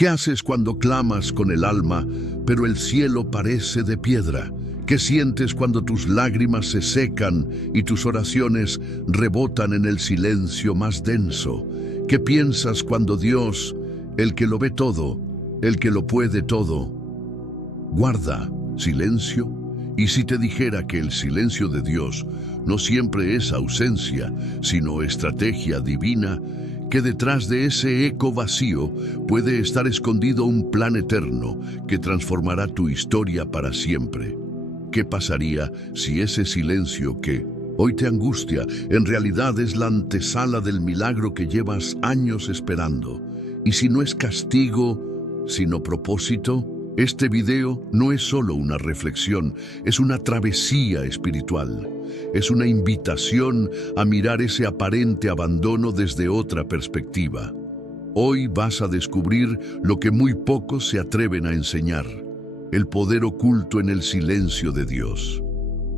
¿Qué haces cuando clamas con el alma, pero el cielo parece de piedra? ¿Qué sientes cuando tus lágrimas se secan y tus oraciones rebotan en el silencio más denso? ¿Qué piensas cuando Dios, el que lo ve todo, el que lo puede todo, guarda silencio? Y si te dijera que el silencio de Dios no siempre es ausencia, sino estrategia divina, que detrás de ese eco vacío puede estar escondido un plan eterno que transformará tu historia para siempre. ¿Qué pasaría si ese silencio que hoy te angustia en realidad es la antesala del milagro que llevas años esperando? Y si no es castigo, sino propósito. Este video no es solo una reflexión, es una travesía espiritual. Es una invitación a mirar ese aparente abandono desde otra perspectiva. Hoy vas a descubrir lo que muy pocos se atreven a enseñar: el poder oculto en el silencio de Dios.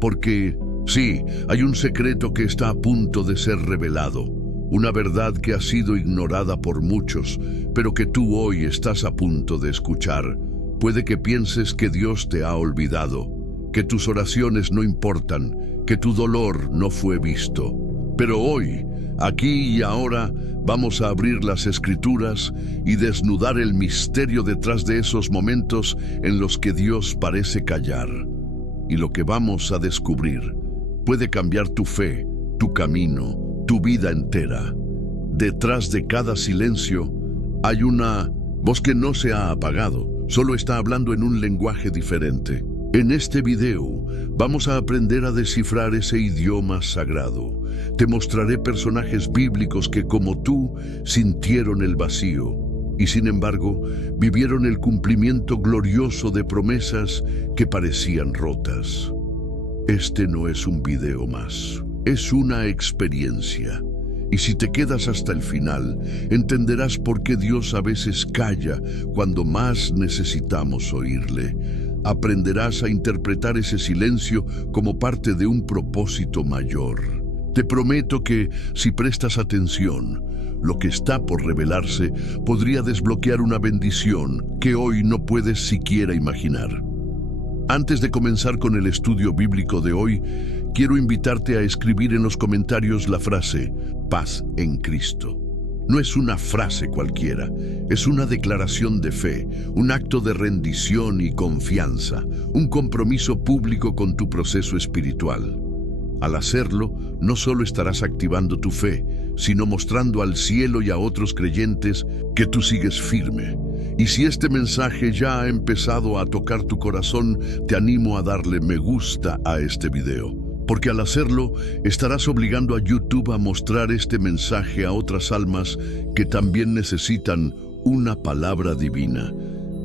Porque, sí, hay un secreto que está a punto de ser revelado, una verdad que ha sido ignorada por muchos, pero que tú hoy estás a punto de escuchar. Puede que pienses que Dios te ha olvidado, que tus oraciones no importan, que tu dolor no fue visto. Pero hoy, aquí y ahora, vamos a abrir las Escrituras y desnudar el misterio detrás de esos momentos en los que Dios parece callar. Y lo que vamos a descubrir puede cambiar tu fe, tu camino, tu vida entera. Detrás de cada silencio hay una voz que no se ha apagado, solo está hablando en un lenguaje diferente. En este video vamos a aprender a descifrar ese idioma sagrado. Te mostraré personajes bíblicos que, como tú, sintieron el vacío y, sin embargo, vivieron el cumplimiento glorioso de promesas que parecían rotas. Este no es un video más, es una experiencia. Y si te quedas hasta el final, entenderás por qué Dios a veces calla cuando más necesitamos oírle. Aprenderás a interpretar ese silencio como parte de un propósito mayor. Te prometo que, si prestas atención, lo que está por revelarse podría desbloquear una bendición que hoy no puedes siquiera imaginar. Antes de comenzar con el estudio bíblico de hoy, quiero invitarte a escribir en los comentarios la frase «Paz en Cristo». No es una frase cualquiera, es una declaración de fe, un acto de rendición y confianza, un compromiso público con tu proceso espiritual. Al hacerlo, no solo estarás activando tu fe, sino mostrando al cielo y a otros creyentes que tú sigues firme. Y si este mensaje ya ha empezado a tocar tu corazón, te animo a darle me gusta a este video. Porque al hacerlo, estarás obligando a YouTube a mostrar este mensaje a otras almas que también necesitan una palabra divina.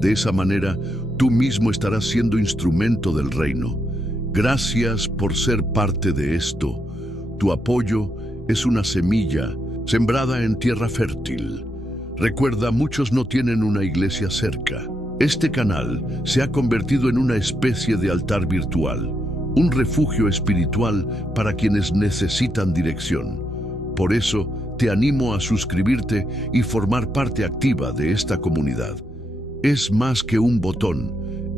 De esa manera, tú mismo estarás siendo instrumento del reino. Gracias por ser parte de esto. Tu apoyo es una semilla sembrada en tierra fértil. Recuerda, muchos no tienen una iglesia cerca. Este canal se ha convertido en una especie de altar virtual, un refugio espiritual para quienes necesitan dirección. Por eso, te animo a suscribirte y formar parte activa de esta comunidad. Es más que un botón,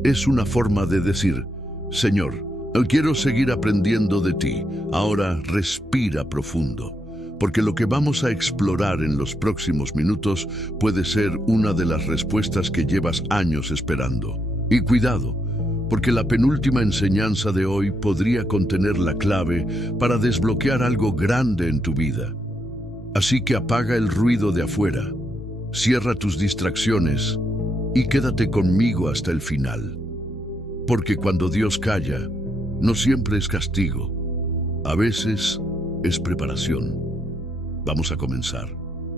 es una forma de decir: Señor, quiero seguir aprendiendo de ti. Ahora respira profundo, porque lo que vamos a explorar en los próximos minutos puede ser una de las respuestas que llevas años esperando. Y cuidado, porque la penúltima enseñanza de hoy podría contener la clave para desbloquear algo grande en tu vida. Así que apaga el ruido de afuera, cierra tus distracciones y quédate conmigo hasta el final. Porque cuando Dios calla, no siempre es castigo, a veces es preparación. Vamos a comenzar.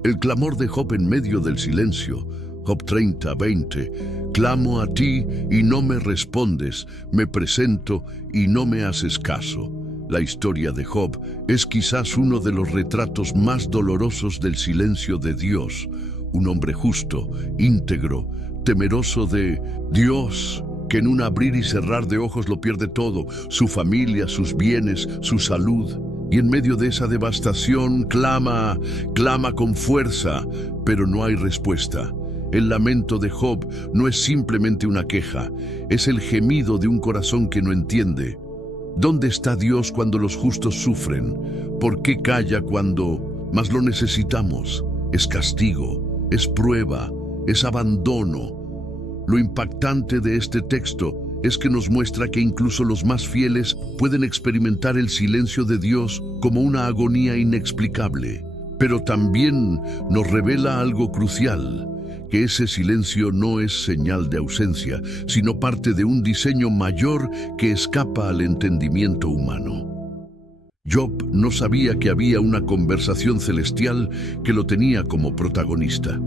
El clamor de Job en medio del silencio. Job 30:20. Clamo a ti y no me respondes, me presento y no me haces caso. La historia de Job es quizás uno de los retratos más dolorosos del silencio de Dios. Un hombre justo, íntegro, temeroso de Dios, que en un abrir y cerrar de ojos lo pierde todo: su familia, sus bienes, su salud. Y en medio de esa devastación clama con fuerza, pero no hay respuesta. El lamento de Job no es simplemente una queja, es el gemido de un corazón que no entiende. ¿Dónde está Dios cuando los justos sufren? ¿Por qué calla cuando más lo necesitamos? Es castigo, es prueba, es abandono. Lo impactante de este texto es que nos muestra que incluso los más fieles pueden experimentar el silencio de Dios como una agonía inexplicable. Pero también nos revela algo crucial, que ese silencio no es señal de ausencia, sino parte de un diseño mayor que escapa al entendimiento humano. Job no sabía que había una conversación celestial que lo tenía como protagonista.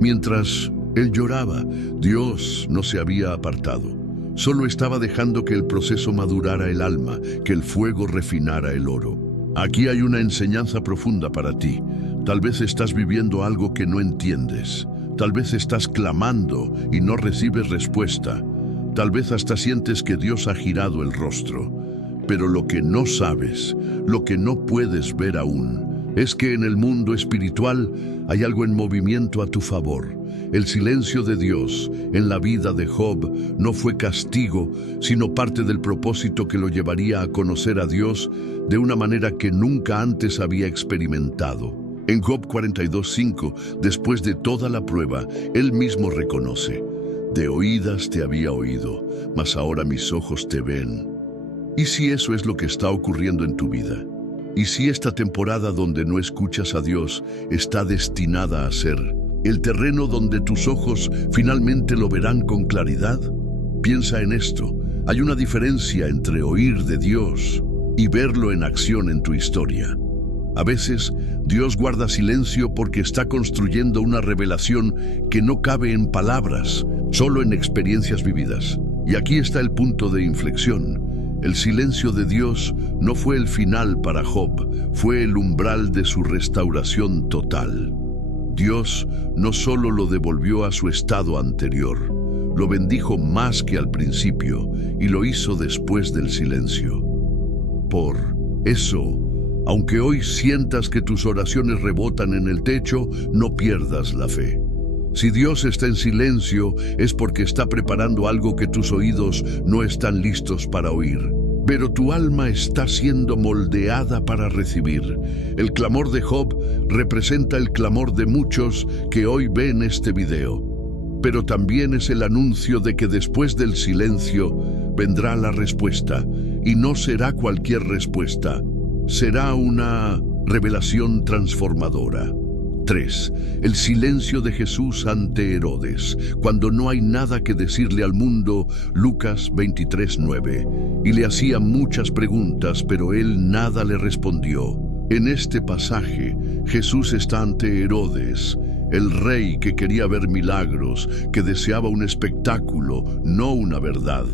Mientras él lloraba, Dios no se había apartado. Solo estaba dejando que el proceso madurara el alma, que el fuego refinara el oro. Aquí hay una enseñanza profunda para ti. Tal vez estás viviendo algo que no entiendes. Tal vez estás clamando y no recibes respuesta. Tal vez hasta sientes que Dios ha girado el rostro. Pero lo que no sabes, lo que no puedes ver aún, es que en el mundo espiritual hay algo en movimiento a tu favor. El silencio de Dios en la vida de Job no fue castigo, sino parte del propósito que lo llevaría a conocer a Dios de una manera que nunca antes había experimentado. En Job 42:5, después de toda la prueba, él mismo reconoce: de oídas te había oído, mas ahora mis ojos te ven. ¿Y si eso es lo que está ocurriendo en tu vida? ¿Y si esta temporada donde no escuchas a Dios está destinada a ser el terreno donde tus ojos finalmente lo verán con claridad? Piensa en esto. Hay una diferencia entre oír de Dios y verlo en acción en tu historia. A veces, Dios guarda silencio porque está construyendo una revelación que no cabe en palabras, solo en experiencias vividas. Y aquí está el punto de inflexión. El silencio de Dios no fue el final para Job, fue el umbral de su restauración total. Dios no solo lo devolvió a su estado anterior, lo bendijo más que al principio y lo hizo después del silencio. Por eso, aunque hoy sientas que tus oraciones rebotan en el techo, no pierdas la fe. Si Dios está en silencio, es porque está preparando algo que tus oídos no están listos para oír. Pero tu alma está siendo moldeada para recibir. El clamor de Job representa el clamor de muchos que hoy ven este video. Pero también es el anuncio de que después del silencio vendrá la respuesta. Y no será cualquier respuesta. Será una revelación transformadora. 3. El silencio de Jesús ante Herodes, cuando no hay nada que decirle al mundo. Lucas 23:9. Y le hacía muchas preguntas, pero él nada le respondió. En este pasaje, Jesús está ante Herodes, el rey que quería ver milagros, que deseaba un espectáculo, no una verdad.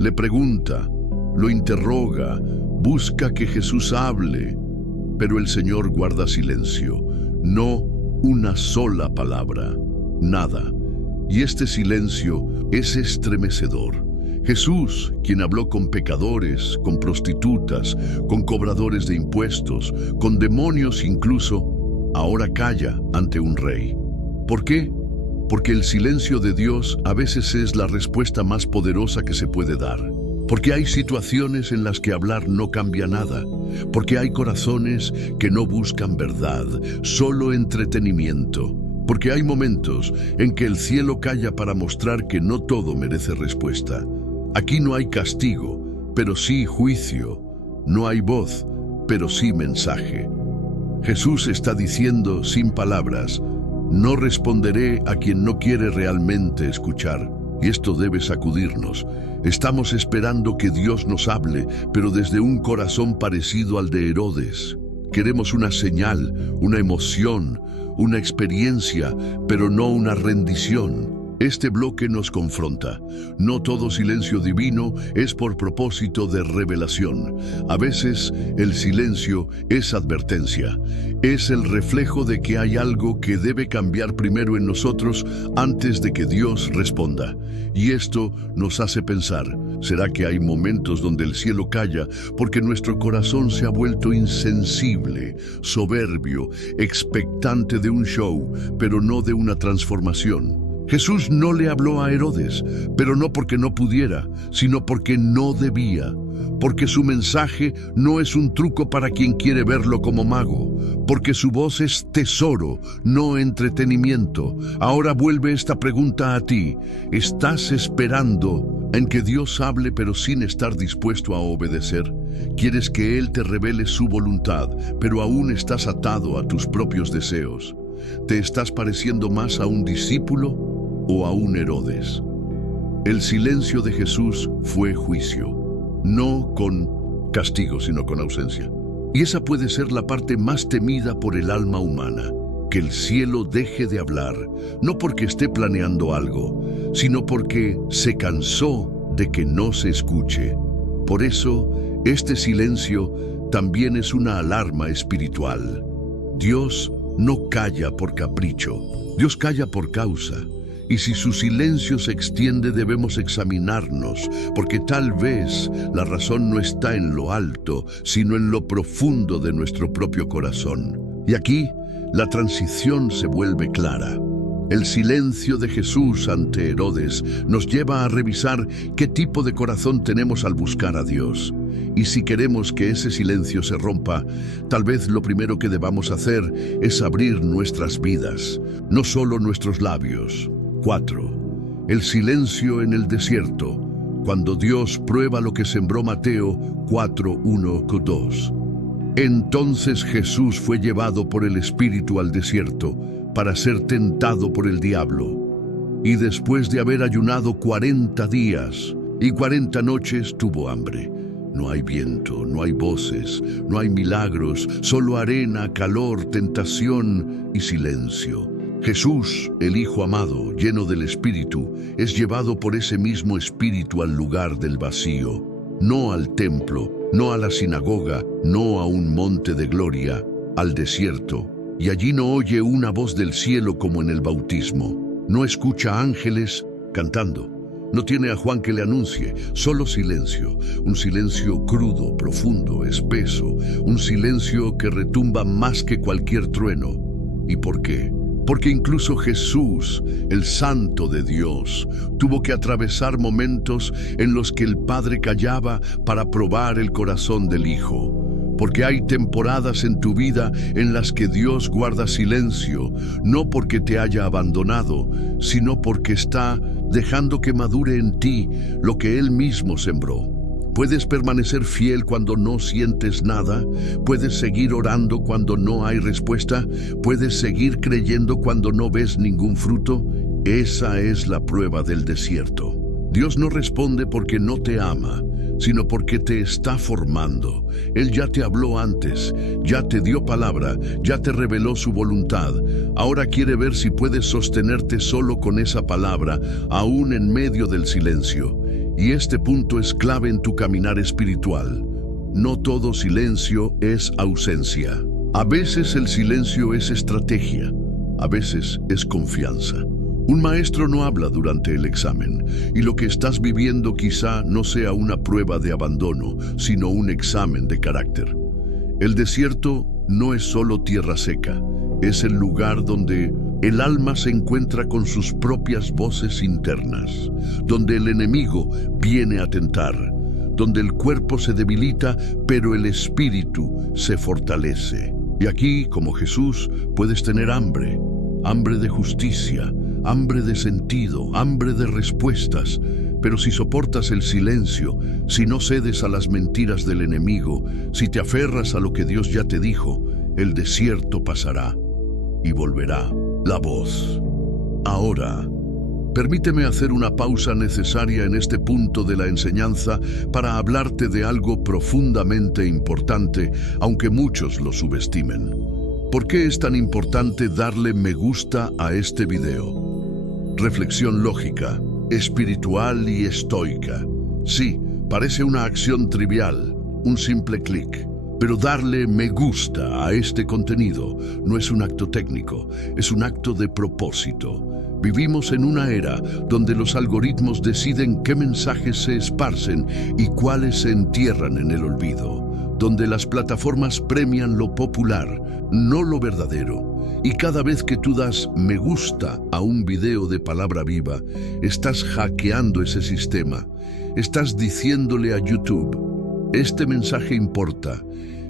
Le pregunta, lo interroga, busca que Jesús hable, pero el Señor guarda silencio. No una sola palabra, nada. Y este silencio es estremecedor. Jesús, quien habló con pecadores, con prostitutas, con cobradores de impuestos, con demonios incluso, ahora calla ante un rey. ¿Por qué? Porque el silencio de Dios a veces es la respuesta más poderosa que se puede dar. Porque hay situaciones en las que hablar no cambia nada. Porque hay corazones que no buscan verdad, solo entretenimiento. Porque hay momentos en que el cielo calla para mostrar que no todo merece respuesta. Aquí no hay castigo, pero sí juicio. No hay voz, pero sí mensaje. Jesús está diciendo sin palabras: no responderé a quien no quiere realmente escuchar. Y esto debe sacudirnos. Estamos esperando que Dios nos hable, pero desde un corazón parecido al de Herodes. Queremos una señal, una emoción, una experiencia, pero no una rendición. Este bloque nos confronta. No todo silencio divino es por propósito de revelación. A veces el silencio es advertencia. Es el reflejo de que hay algo que debe cambiar primero en nosotros antes de que Dios responda. Y esto nos hace pensar, ¿Será que hay momentos donde el cielo calla porque nuestro corazón se ha vuelto insensible, soberbio, expectante de un show, pero no de una transformación? Jesús no le habló a Herodes, pero no porque no pudiera, sino porque no debía. Porque su mensaje no es un truco para quien quiere verlo como mago, porque su voz es tesoro, no entretenimiento. Ahora vuelve esta pregunta a ti. ¿Estás esperando en que Dios hable pero sin estar dispuesto a obedecer? ¿Quieres que Él te revele su voluntad, pero aún estás atado a tus propios deseos? ¿Te estás pareciendo más a un discípulo o a un Herodes? El silencio de Jesús fue juicio. No con castigo, sino con ausencia. Y esa puede ser la parte más temida por el alma humana, que el cielo deje de hablar, no porque esté planeando algo, sino porque se cansó de que no se escuche. Por eso, este silencio también es una alarma espiritual. Dios no calla por capricho, Dios calla por causa. Y si su silencio se extiende, debemos examinarnos, porque tal vez la razón no está en lo alto, sino en lo profundo de nuestro propio corazón. Y aquí, la transición se vuelve clara. El silencio de Jesús ante Herodes nos lleva a revisar qué tipo de corazón tenemos al buscar a Dios. Y si queremos que ese silencio se rompa, tal vez lo primero que debamos hacer es abrir nuestras vidas, no solo nuestros labios. 4. El silencio en el desierto, cuando Dios prueba lo que sembró Mateo 4:1-2. Entonces Jesús fue llevado por el Espíritu al desierto para ser tentado por el diablo. Y después de haber ayunado 40 días y 40 noches, tuvo hambre. No hay viento, no hay voces, no hay milagros, solo arena, calor, tentación y silencio. Jesús, el Hijo amado, lleno del Espíritu, es llevado por ese mismo Espíritu al lugar del vacío, no al templo, no a la sinagoga, no a un monte de gloria, al desierto. Y allí no oye una voz del cielo como en el bautismo, no escucha ángeles cantando, no tiene a Juan que le anuncie, solo silencio, un silencio crudo, profundo, espeso, un silencio que retumba más que cualquier trueno. ¿Y por qué? Porque incluso Jesús, el Santo de Dios, tuvo que atravesar momentos en los que el Padre callaba para probar el corazón del Hijo. Porque hay temporadas en tu vida en las que Dios guarda silencio, no porque te haya abandonado, sino porque está dejando que madure en ti lo que Él mismo sembró. ¿Puedes permanecer fiel cuando no sientes nada? ¿Puedes seguir orando cuando no hay respuesta? ¿Puedes seguir creyendo cuando no ves ningún fruto? Esa es la prueba del desierto. Dios no responde porque no te ama, sino porque te está formando. Él ya te habló antes, ya te dio palabra, ya te reveló su voluntad. Ahora quiere ver si puedes sostenerte solo con esa palabra, aún en medio del silencio. Y este punto es clave en tu caminar espiritual. No todo silencio es ausencia. A veces el silencio es estrategia, a veces es confianza. Un maestro no habla durante el examen, y lo que estás viviendo quizá no sea una prueba de abandono, sino un examen de carácter. El desierto no es solo tierra seca, es el lugar donde el alma se encuentra con sus propias voces internas, donde el enemigo viene a tentar, donde el cuerpo se debilita, pero el espíritu se fortalece. Y aquí, como Jesús, puedes tener hambre, hambre de justicia, hambre de sentido, hambre de respuestas. Pero si soportas el silencio, si no cedes a las mentiras del enemigo, si te aferras a lo que Dios ya te dijo, el desierto pasará y volverá la voz. Ahora, permíteme hacer una pausa necesaria en este punto de la enseñanza para hablarte de algo profundamente importante, aunque muchos lo subestimen. ¿Por qué es tan importante darle me gusta a este video? Reflexión lógica, espiritual y estoica. Sí, parece una acción trivial, un simple clic. Pero darle me gusta a este contenido no es un acto técnico, es un acto de propósito. Vivimos en una era donde los algoritmos deciden qué mensajes se esparcen y cuáles se entierran en el olvido, donde las plataformas premian lo popular, no lo verdadero. Y cada vez que tú das me gusta a un video de Palabra Viva, estás hackeando ese sistema. Estás diciéndole a YouTube: este mensaje importa,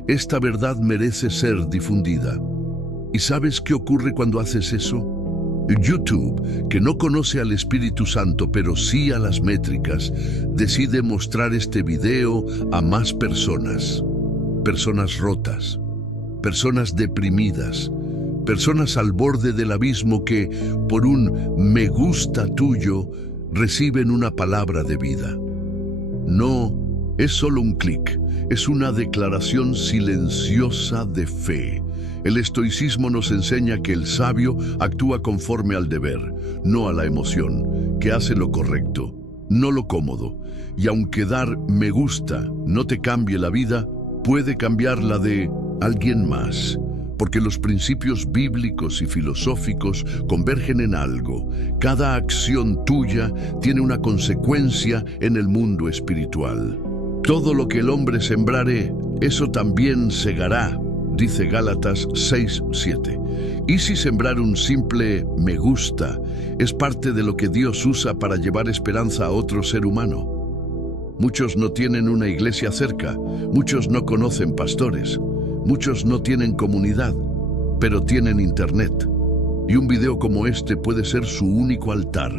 esta verdad merece ser difundida. ¿Y sabes qué ocurre cuando haces eso? YouTube, que no conoce al Espíritu Santo, pero sí a las métricas, decide mostrar este video a más personas. Personas rotas, personas deprimidas, personas al borde del abismo que, por un me gusta tuyo, reciben una palabra de vida. No es solo un clic, es una declaración silenciosa de fe. El estoicismo nos enseña que el sabio actúa conforme al deber, no a la emoción, que hace lo correcto, no lo cómodo. Y aunque dar me gusta no te cambie la vida, puede cambiar la de alguien más. Porque los principios bíblicos y filosóficos convergen en algo. Cada acción tuya tiene una consecuencia en el mundo espiritual. Todo lo que el hombre sembrare, eso también segará, dice Gálatas 6:7. ¿Y si sembrar un simple me gusta es parte de lo que Dios usa para llevar esperanza a otro ser humano? Muchos no tienen una iglesia cerca, muchos no conocen pastores, muchos no tienen comunidad, pero tienen internet. Y un video como este puede ser su único altar,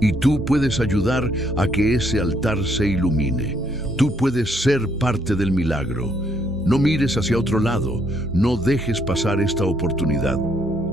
y tú puedes ayudar a que ese altar se ilumine. Tú puedes ser parte del milagro. No mires hacia otro lado, no dejes pasar esta oportunidad.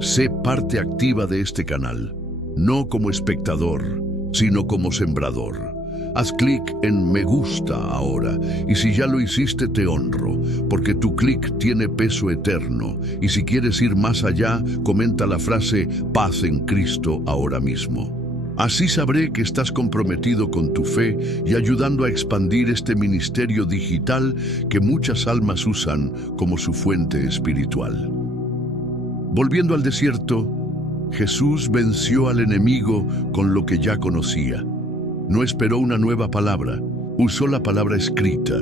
Sé parte activa de este canal, no como espectador, sino como sembrador. Haz clic en me gusta ahora, y si ya lo hiciste te honro, porque tu clic tiene peso eterno, y si quieres ir más allá, comenta la frase paz en Cristo ahora mismo. Así sabré que estás comprometido con tu fe y ayudando a expandir este ministerio digital que muchas almas usan como su fuente espiritual. Volviendo al desierto, Jesús venció al enemigo con lo que ya conocía. No esperó una nueva palabra, usó la palabra escrita.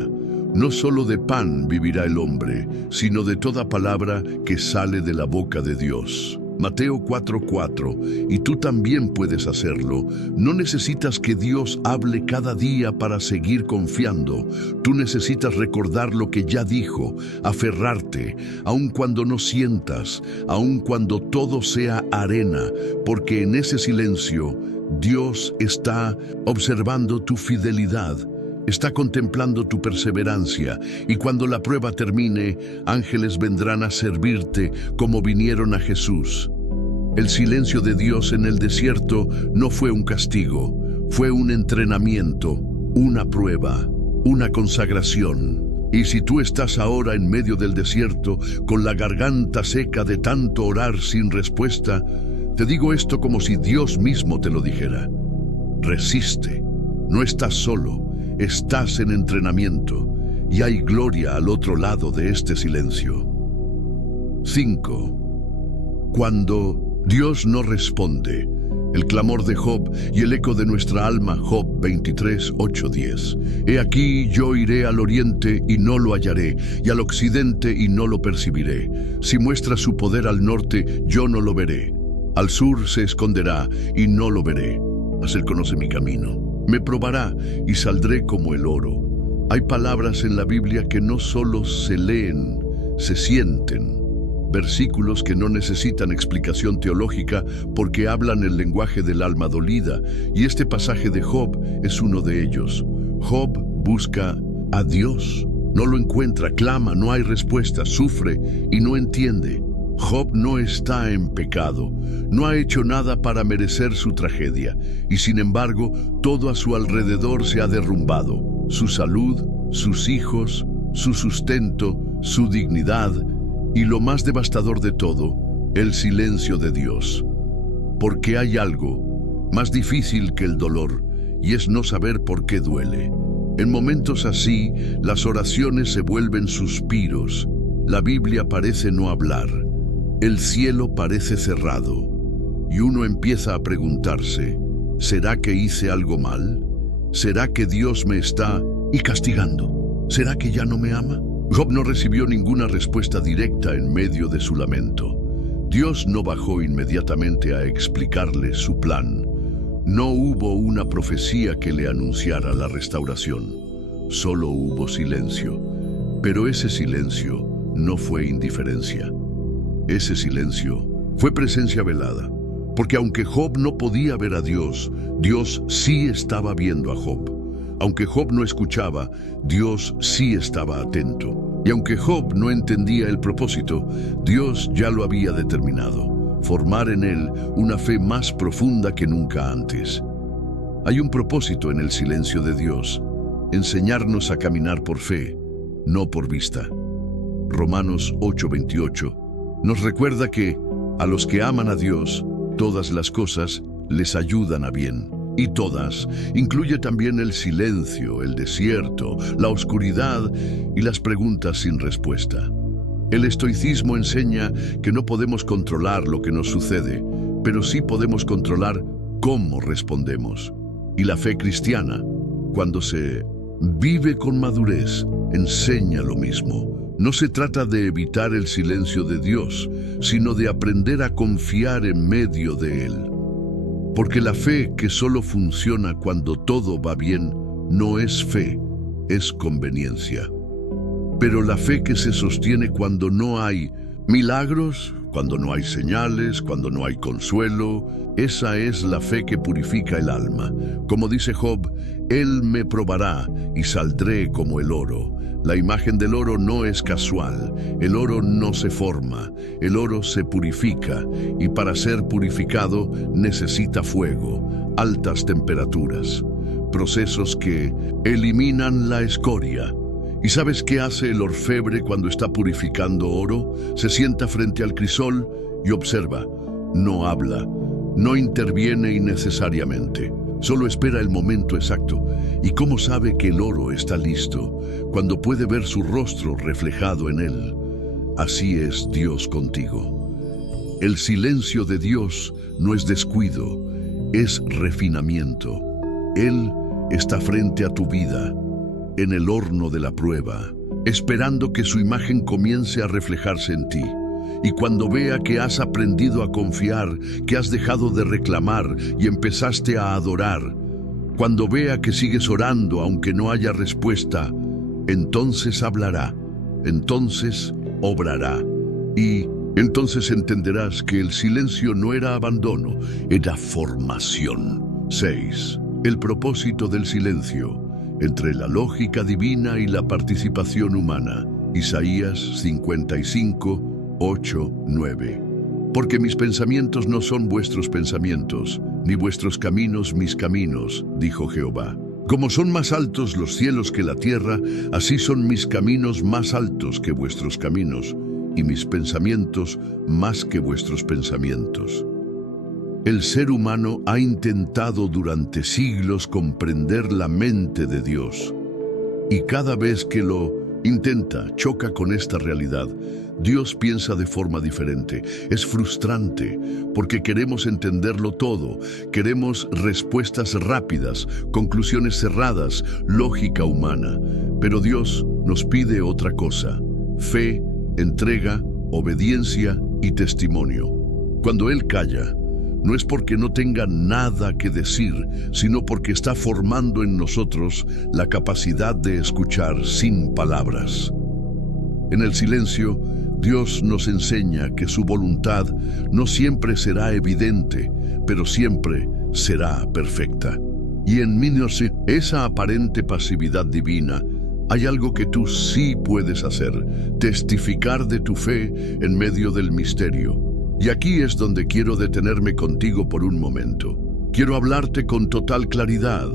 No solo de pan vivirá el hombre, sino de toda palabra que sale de la boca de Dios. Mateo 4:4, y tú también puedes hacerlo. No necesitas que Dios hable cada día para seguir confiando. Tú necesitas recordar lo que ya dijo, aferrarte, aun cuando no sientas, aun cuando todo sea arena, porque en ese silencio Dios está observando tu fidelidad, está contemplando tu perseverancia, y cuando la prueba termine, ángeles vendrán a servirte como vinieron a Jesús. El silencio de Dios en el desierto no fue un castigo, fue un entrenamiento, una prueba, una consagración. Y si tú estás ahora en medio del desierto, con la garganta seca de tanto orar sin respuesta, te digo esto como si Dios mismo te lo dijera. Resiste, no estás solo, estás en entrenamiento, y hay gloria al otro lado de este silencio. 5. Cuando Dios no responde, el clamor de Job y el eco de nuestra alma, Job 23:8-10. He aquí yo iré al oriente y no lo hallaré, y al occidente y no lo percibiré. Si muestra su poder al norte, yo no lo veré. Al sur se esconderá y no lo veré, mas él conoce mi camino. Me probará y saldré como el oro. Hay palabras en la Biblia que no solo se leen, se sienten. Versículos que no necesitan explicación teológica porque hablan el lenguaje del alma dolida, y este pasaje de Job es uno de ellos. Job busca a Dios, no lo encuentra, clama, no hay respuesta, sufre y no entiende. Job no está en pecado, no ha hecho nada para merecer su tragedia, y sin embargo, todo a su alrededor se ha derrumbado. Su salud, sus hijos, su sustento, su dignidad, y lo más devastador de todo, el silencio de Dios. Porque hay algo más difícil que el dolor, y es no saber por qué duele. En momentos así, las oraciones se vuelven suspiros, la Biblia parece no hablar. El cielo parece cerrado. Y uno empieza a preguntarse, ¿será que hice algo mal? ¿Será que Dios me está castigando? ¿Será que ya no me ama? Job no recibió ninguna respuesta directa en medio de su lamento. Dios no bajó inmediatamente a explicarle su plan. No hubo una profecía que le anunciara la restauración. Solo hubo silencio. Pero ese silencio no fue indiferencia. Ese silencio fue presencia velada. Porque aunque Job no podía ver a Dios, Dios sí estaba viendo a Job. Aunque Job no escuchaba, Dios sí estaba atento. Y aunque Job no entendía el propósito, Dios ya lo había determinado: formar en él una fe más profunda que nunca antes. Hay un propósito en el silencio de Dios: enseñarnos a caminar por fe, no por vista. Romanos 8:28 nos recuerda que a los que aman a Dios, todas las cosas les ayudan a bien. Y todas incluye también el silencio, el desierto, la oscuridad y las preguntas sin respuesta. El estoicismo enseña que no podemos controlar lo que nos sucede, pero sí podemos controlar cómo respondemos. Y la fe cristiana, cuando se vive con madurez, enseña lo mismo. No se trata de evitar el silencio de Dios, sino de aprender a confiar en medio de él. Porque la fe que solo funciona cuando todo va bien no es fe, es conveniencia. Pero la fe que se sostiene cuando no hay milagros, cuando no hay señales, cuando no hay consuelo, esa es la fe que purifica el alma. Como dice Job, Él me probará y saldré como el oro. La imagen del oro no es casual, el oro no se forma, el oro se purifica, y para ser purificado necesita fuego, altas temperaturas, procesos que eliminan la escoria. ¿Y sabes qué hace el orfebre cuando está purificando oro? Se sienta frente al crisol y observa. No habla, no interviene innecesariamente. Solo espera el momento exacto. ¿Y cómo sabe que el oro está listo? Cuando puede ver su rostro reflejado en él. Así es Dios contigo. El silencio de Dios no es descuido, es refinamiento. Él está frente a tu vida, en el horno de la prueba, esperando que su imagen comience a reflejarse en ti. Y cuando vea que has aprendido a confiar, que has dejado de reclamar y empezaste a adorar, cuando vea que sigues orando aunque no haya respuesta, entonces hablará, entonces obrará. Y entonces entenderás que el silencio no era abandono, era formación. 6. El propósito del silencio, entre la lógica divina y la participación humana. Isaías 55, 8, 9. Porque mis pensamientos no son vuestros pensamientos, ni vuestros caminos mis caminos, dijo Jehová. Como son más altos los cielos que la tierra, así son mis caminos más altos que vuestros caminos, y mis pensamientos más que vuestros pensamientos. El ser humano ha intentado durante siglos comprender la mente de Dios, y cada vez que lo intenta, choca con esta realidad. Dios piensa de forma diferente. Es frustrante porque queremos entenderlo todo. Queremos respuestas rápidas, conclusiones cerradas, lógica humana. Pero Dios nos pide otra cosa: fe, entrega, obediencia y testimonio. Cuando Él calla, no es porque no tenga nada que decir, sino porque está formando en nosotros la capacidad de escuchar sin palabras. En el silencio, Dios nos enseña que su voluntad no siempre será evidente, pero siempre será perfecta. Y en esa aparente pasividad divina, hay algo que tú sí puedes hacer: testificar de tu fe en medio del misterio. Y aquí es donde quiero detenerme contigo por un momento. Quiero hablarte con total claridad,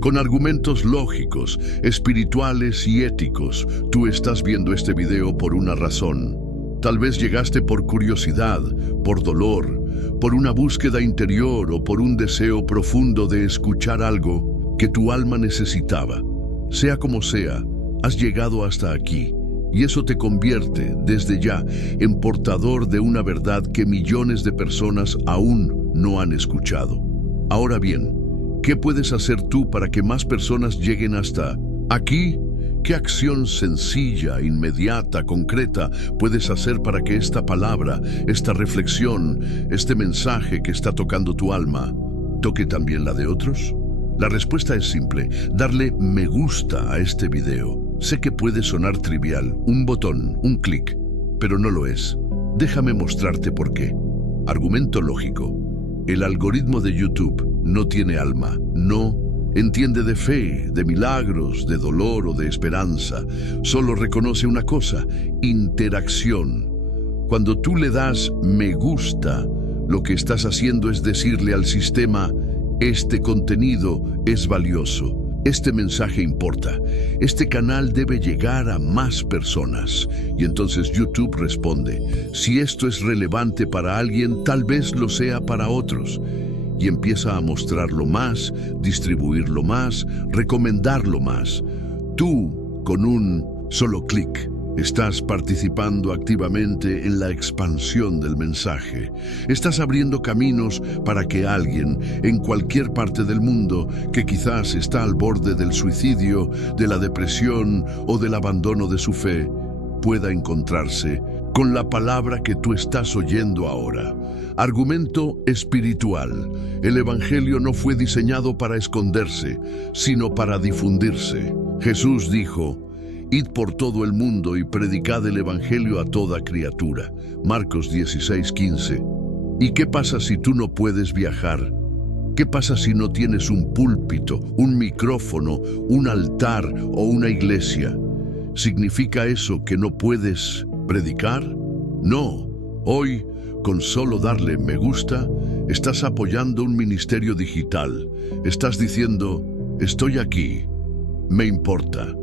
con argumentos lógicos, espirituales y éticos. Tú estás viendo este video por una razón. Tal vez llegaste por curiosidad, por dolor, por una búsqueda interior o por un deseo profundo de escuchar algo que tu alma necesitaba. Sea como sea, has llegado hasta aquí. Y eso te convierte, desde ya, en portador de una verdad que millones de personas aún no han escuchado. Ahora bien, ¿qué puedes hacer tú para que más personas lleguen hasta aquí? ¿Qué acción sencilla, inmediata, concreta puedes hacer para que esta palabra, esta reflexión, este mensaje que está tocando tu alma, toque también la de otros? La respuesta es simple: darle me gusta a este video. Sé que puede sonar trivial, un botón, un clic, pero no lo es. Déjame mostrarte por qué. Argumento lógico. El algoritmo de YouTube no tiene alma, no entiende de fe, de milagros, de dolor o de esperanza. Solo reconoce una cosa: interacción. Cuando tú le das me gusta, lo que estás haciendo es decirle al sistema: este contenido es valioso, este mensaje importa, este canal debe llegar a más personas. Y entonces YouTube responde: si esto es relevante para alguien, tal vez lo sea para otros. Y empieza a mostrarlo más, distribuirlo más, recomendarlo más. Tú, con un solo clic, estás participando activamente en la expansión del mensaje. Estás abriendo caminos para que alguien, en cualquier parte del mundo, que quizás está al borde del suicidio, de la depresión o del abandono de su fe, pueda encontrarse con la palabra que tú estás oyendo ahora. Argumento espiritual. El Evangelio no fue diseñado para esconderse, sino para difundirse. Jesús dijo: id por todo el mundo y predicad el Evangelio a toda criatura. Marcos 16:15. ¿Y qué pasa si tú no puedes viajar? ¿Qué pasa si no tienes un púlpito, un micrófono, un altar o una iglesia? ¿Significa eso que no puedes predicar? No. Hoy, con solo darle me gusta, estás apoyando un ministerio digital. Estás diciendo: estoy aquí, me importa,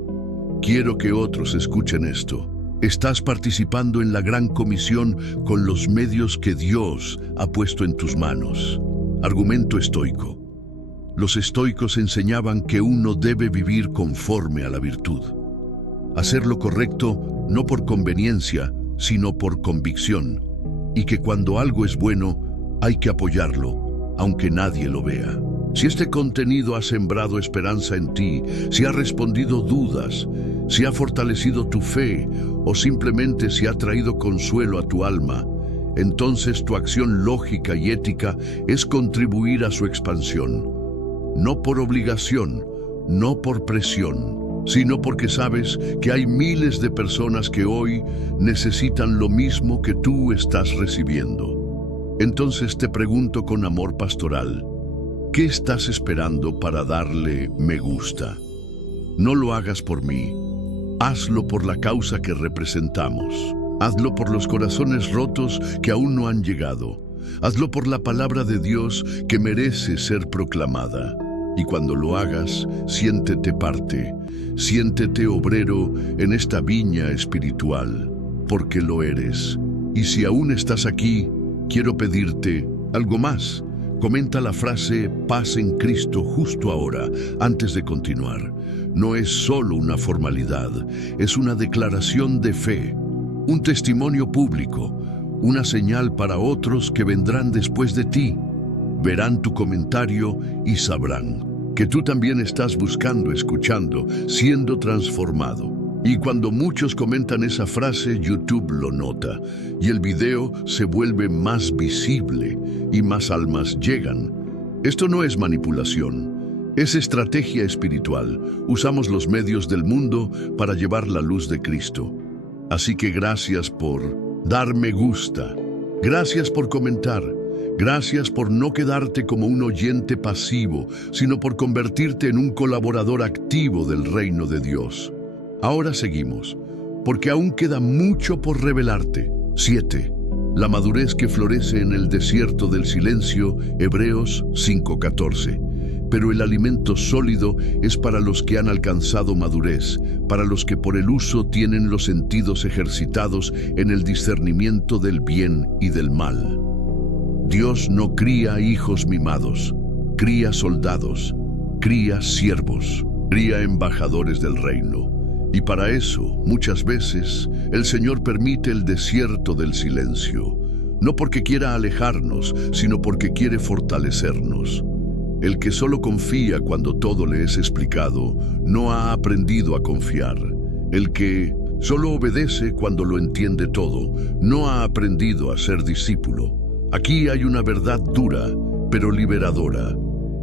quiero que otros escuchen esto. Estás participando en la gran comisión con los medios que Dios ha puesto en tus manos. Argumento estoico. Los estoicos enseñaban que uno debe vivir conforme a la virtud. Hacer lo correcto no por conveniencia, sino por convicción. Y que cuando algo es bueno, hay que apoyarlo, aunque nadie lo vea. Si este contenido ha sembrado esperanza en ti, si ha respondido dudas, si ha fortalecido tu fe o simplemente si ha traído consuelo a tu alma, entonces tu acción lógica y ética es contribuir a su expansión. No por obligación, no por presión, sino porque sabes que hay miles de personas que hoy necesitan lo mismo que tú estás recibiendo. Entonces te pregunto con amor pastoral: ¿qué estás esperando para darle me gusta? No lo hagas por mí. Hazlo por la causa que representamos. Hazlo por los corazones rotos que aún no han llegado. Hazlo por la palabra de Dios que merece ser proclamada. Y cuando lo hagas, siéntete parte, siéntete obrero en esta viña espiritual, porque lo eres. Y si aún estás aquí, quiero pedirte algo más. Comenta la frase paz en Cristo justo ahora, antes de continuar. No es solo una formalidad, es una declaración de fe, un testimonio público, una señal para otros que vendrán después de ti. Verán tu comentario y sabrán que tú también estás buscando, escuchando, siendo transformado. Y cuando muchos comentan esa frase, YouTube lo nota y el video se vuelve más visible y más almas llegan. Esto no es manipulación, es estrategia espiritual. Usamos los medios del mundo para llevar la luz de Cristo. Así que gracias por dar me gusta, gracias por comentar, gracias por no quedarte como un oyente pasivo, sino por convertirte en un colaborador activo del reino de Dios. Ahora seguimos, porque aún queda mucho por revelarte. 7. La madurez que florece en el desierto del silencio, Hebreos 5:14. Pero el alimento sólido es para los que han alcanzado madurez, para los que por el uso tienen los sentidos ejercitados en el discernimiento del bien y del mal. Dios no cría hijos mimados, cría soldados, cría siervos, cría embajadores del reino. Y para eso, muchas veces, el Señor permite el desierto del silencio, no porque quiera alejarnos, sino porque quiere fortalecernos. El que solo confía cuando todo le es explicado, no ha aprendido a confiar. El que solo obedece cuando lo entiende todo, no ha aprendido a ser discípulo. Aquí hay una verdad dura, pero liberadora.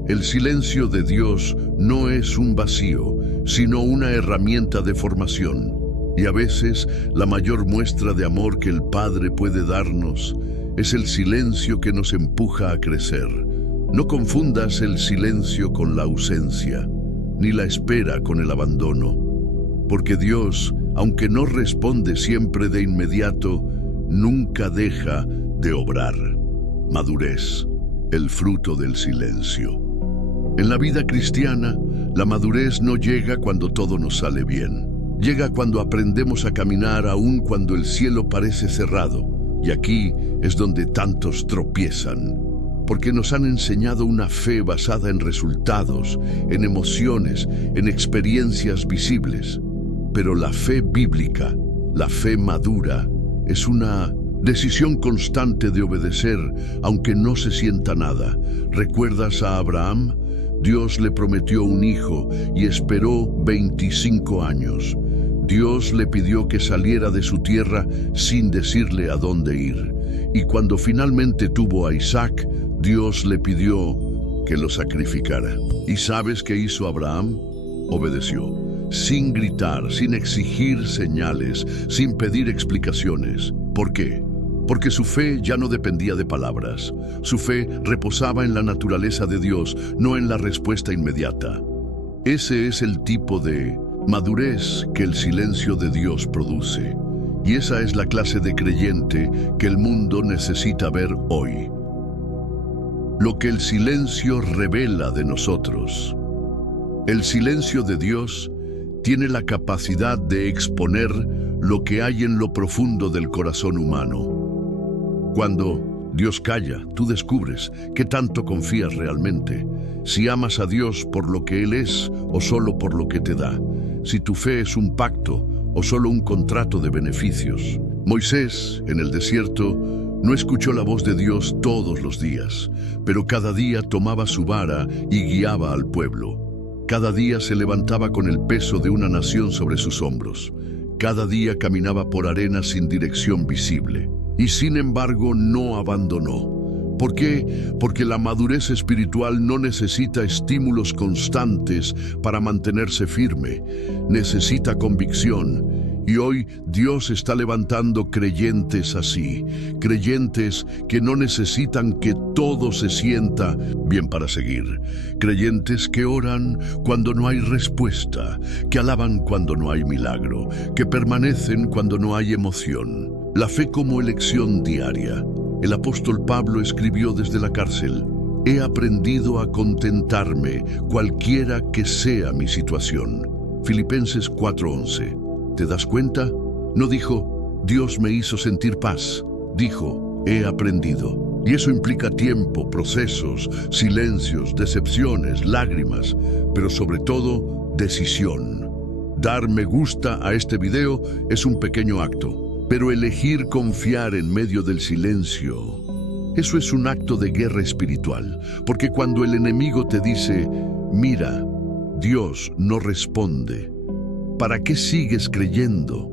El silencio de Dios no es un vacío, sino una herramienta de formación. Y a veces la mayor muestra de amor que el Padre puede darnos es el silencio que nos empuja a crecer. No confundas el silencio con la ausencia, ni la espera con el abandono. Porque Dios, aunque no responde siempre de inmediato, nunca deja de obrar. Madurez, el fruto del silencio. En la vida cristiana, la madurez no llega cuando todo nos sale bien. Llega cuando aprendemos a caminar aún cuando el cielo parece cerrado. Y aquí es donde tantos tropiezan. Porque nos han enseñado una fe basada en resultados, en emociones, en experiencias visibles. Pero la fe bíblica, la fe madura, es una decisión constante de obedecer, aunque no se sienta nada. ¿Recuerdas a Abraham? Dios le prometió un hijo y esperó 25 años. Dios le pidió que saliera de su tierra sin decirle a dónde ir. Y cuando finalmente tuvo a Isaac, Dios le pidió que lo sacrificara. ¿Y sabes qué hizo Abraham? Obedeció, sin gritar, sin exigir señales, sin pedir explicaciones. ¿Por qué? Porque su fe ya no dependía de palabras. Su fe reposaba en la naturaleza de Dios, no en la respuesta inmediata. Ese es el tipo de madurez que el silencio de Dios produce. Y esa es la clase de creyente que el mundo necesita ver hoy. Lo que el silencio revela de nosotros. El silencio de Dios tiene la capacidad de exponer lo que hay en lo profundo del corazón humano. Cuando Dios calla, tú descubres qué tanto confías realmente, si amas a Dios por lo que Él es o solo por lo que te da, si tu fe es un pacto o solo un contrato de beneficios. Moisés, en el desierto, no escuchó la voz de Dios todos los días, pero cada día tomaba su vara y guiaba al pueblo. Cada día se levantaba con el peso de una nación sobre sus hombros. Cada día caminaba por arena sin dirección visible. Y sin embargo no abandonó. ¿Por qué? Porque la madurez espiritual no necesita estímulos constantes para mantenerse firme. Necesita convicción. Y hoy Dios está levantando creyentes así. Creyentes que no necesitan que todo se sienta bien para seguir. Creyentes que oran cuando no hay respuesta, que alaban cuando no hay milagro, que permanecen cuando no hay emoción. La fe como elección diaria. El apóstol Pablo escribió desde la cárcel: he aprendido a contentarme cualquiera que sea mi situación. Filipenses 4:11. ¿Te das cuenta? No dijo, Dios me hizo sentir paz. Dijo, he aprendido. Y eso implica tiempo, procesos, silencios, decepciones, lágrimas, pero sobre todo, decisión. Dar me gusta a este video es un pequeño acto. Pero elegir confiar en medio del silencio, eso es un acto de guerra espiritual. Porque cuando el enemigo te dice, mira, Dios no responde, ¿para qué sigues creyendo?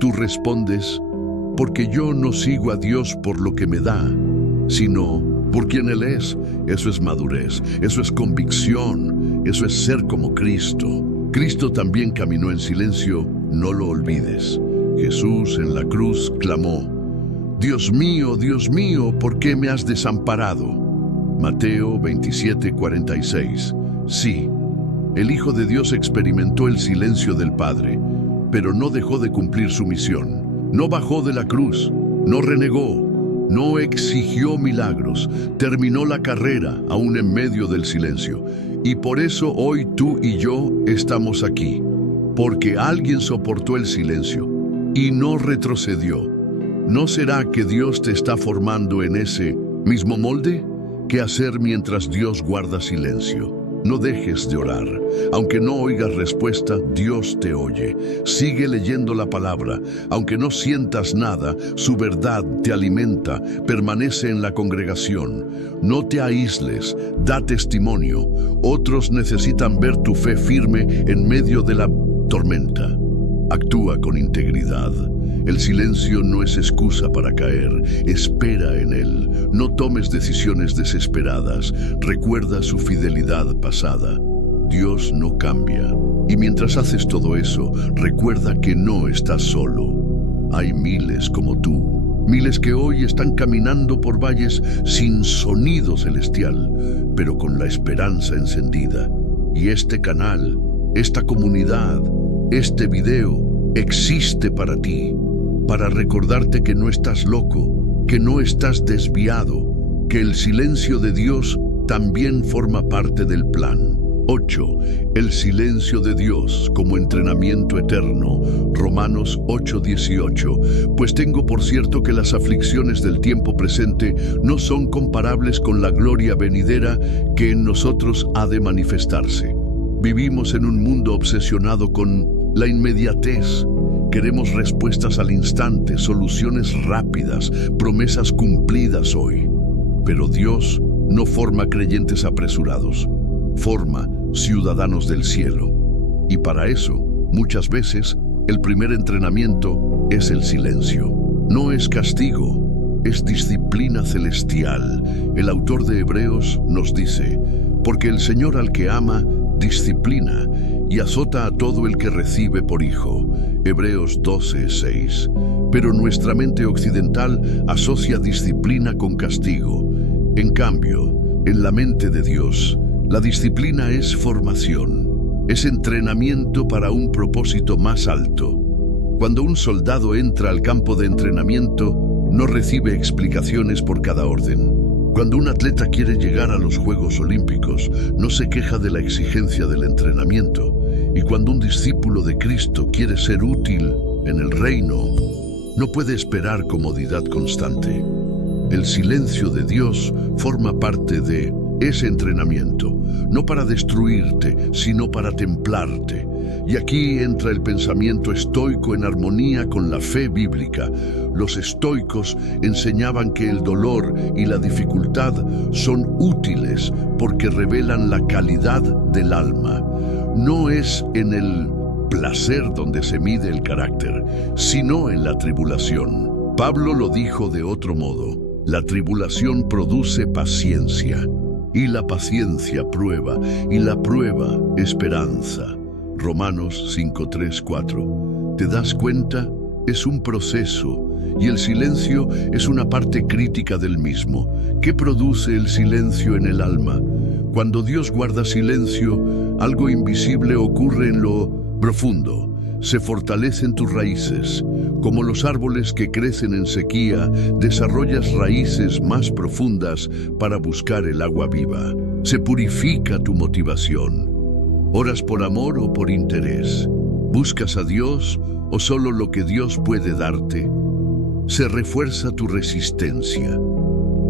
Tú respondes, porque yo no sigo a Dios por lo que me da, sino por quien Él es. Eso es madurez, eso es convicción, eso es ser como Cristo. Cristo también caminó en silencio, no lo olvides. Jesús en la cruz clamó, Dios mío, ¿por qué me has desamparado? Mateo 27:46. Sí, el Hijo de Dios experimentó el silencio del Padre, pero no dejó de cumplir su misión. No bajó de la cruz, no renegó, no exigió milagros, terminó la carrera aún en medio del silencio. Y por eso hoy tú y yo estamos aquí, porque alguien soportó el silencio y no retrocedió. ¿No será que Dios te está formando en ese mismo molde? ¿Qué hacer mientras Dios guarda silencio? No dejes de orar. Aunque no oigas respuesta, Dios te oye. Sigue leyendo la palabra. Aunque no sientas nada, su verdad te alimenta. Permanece en la congregación. No te aísles. Da testimonio. Otros necesitan ver tu fe firme en medio de la tormenta. Actúa con integridad. El silencio no es excusa para caer. Espera en él. No tomes decisiones desesperadas. Recuerda su fidelidad pasada. Dios no cambia. Y mientras haces todo eso, recuerda que no estás solo. Hay miles como tú. Miles que hoy están caminando por valles sin sonido celestial, pero con la esperanza encendida. Y este canal, esta comunidad, este video existe para ti, para recordarte que no estás loco, que no estás desviado, que el silencio de Dios también forma parte del plan. 8. El silencio de Dios como entrenamiento eterno. Romanos 8:18. Pues tengo por cierto que las aflicciones del tiempo presente no son comparables con la gloria venidera que en nosotros ha de manifestarse. Vivimos en un mundo obsesionado con la inmediatez. Queremos respuestas al instante, soluciones rápidas, promesas cumplidas hoy. Pero Dios no forma creyentes apresurados, forma ciudadanos del cielo. Y para eso, muchas veces, el primer entrenamiento es el silencio. No es castigo, es disciplina celestial. El autor de Hebreos nos dice, porque el Señor al que ama, disciplina y azota a todo el que recibe por hijo. Hebreos 12:6. Pero nuestra mente occidental asocia disciplina con castigo. En cambio, en la mente de Dios, la disciplina es formación, es entrenamiento para un propósito más alto. Cuando un soldado entra al campo de entrenamiento, no recibe explicaciones por cada orden. Cuando un atleta quiere llegar a los Juegos Olímpicos, no se queja de la exigencia del entrenamiento. Y cuando un discípulo de Cristo quiere ser útil en el reino, no puede esperar comodidad constante. El silencio de Dios forma parte de ese entrenamiento, no para destruirte, sino para templarte. Y aquí entra el pensamiento estoico en armonía con la fe bíblica. Los estoicos enseñaban que el dolor y la dificultad son útiles porque revelan la calidad del alma. No es en el placer donde se mide el carácter, sino en la tribulación. Pablo lo dijo de otro modo: la tribulación produce paciencia, y la paciencia prueba, y la prueba esperanza. Romanos 5:3-4. ¿Te das cuenta? Es un proceso, y el silencio es una parte crítica del mismo. ¿Qué produce el silencio en el alma? Cuando Dios guarda silencio, algo invisible ocurre en lo profundo. Se fortalecen tus raíces. Como los árboles que crecen en sequía, desarrollas raíces más profundas para buscar el agua viva. Se purifica tu motivación. ¿Oras por amor o por interés? ¿Buscas a Dios o solo lo que Dios puede darte? Se refuerza tu resistencia.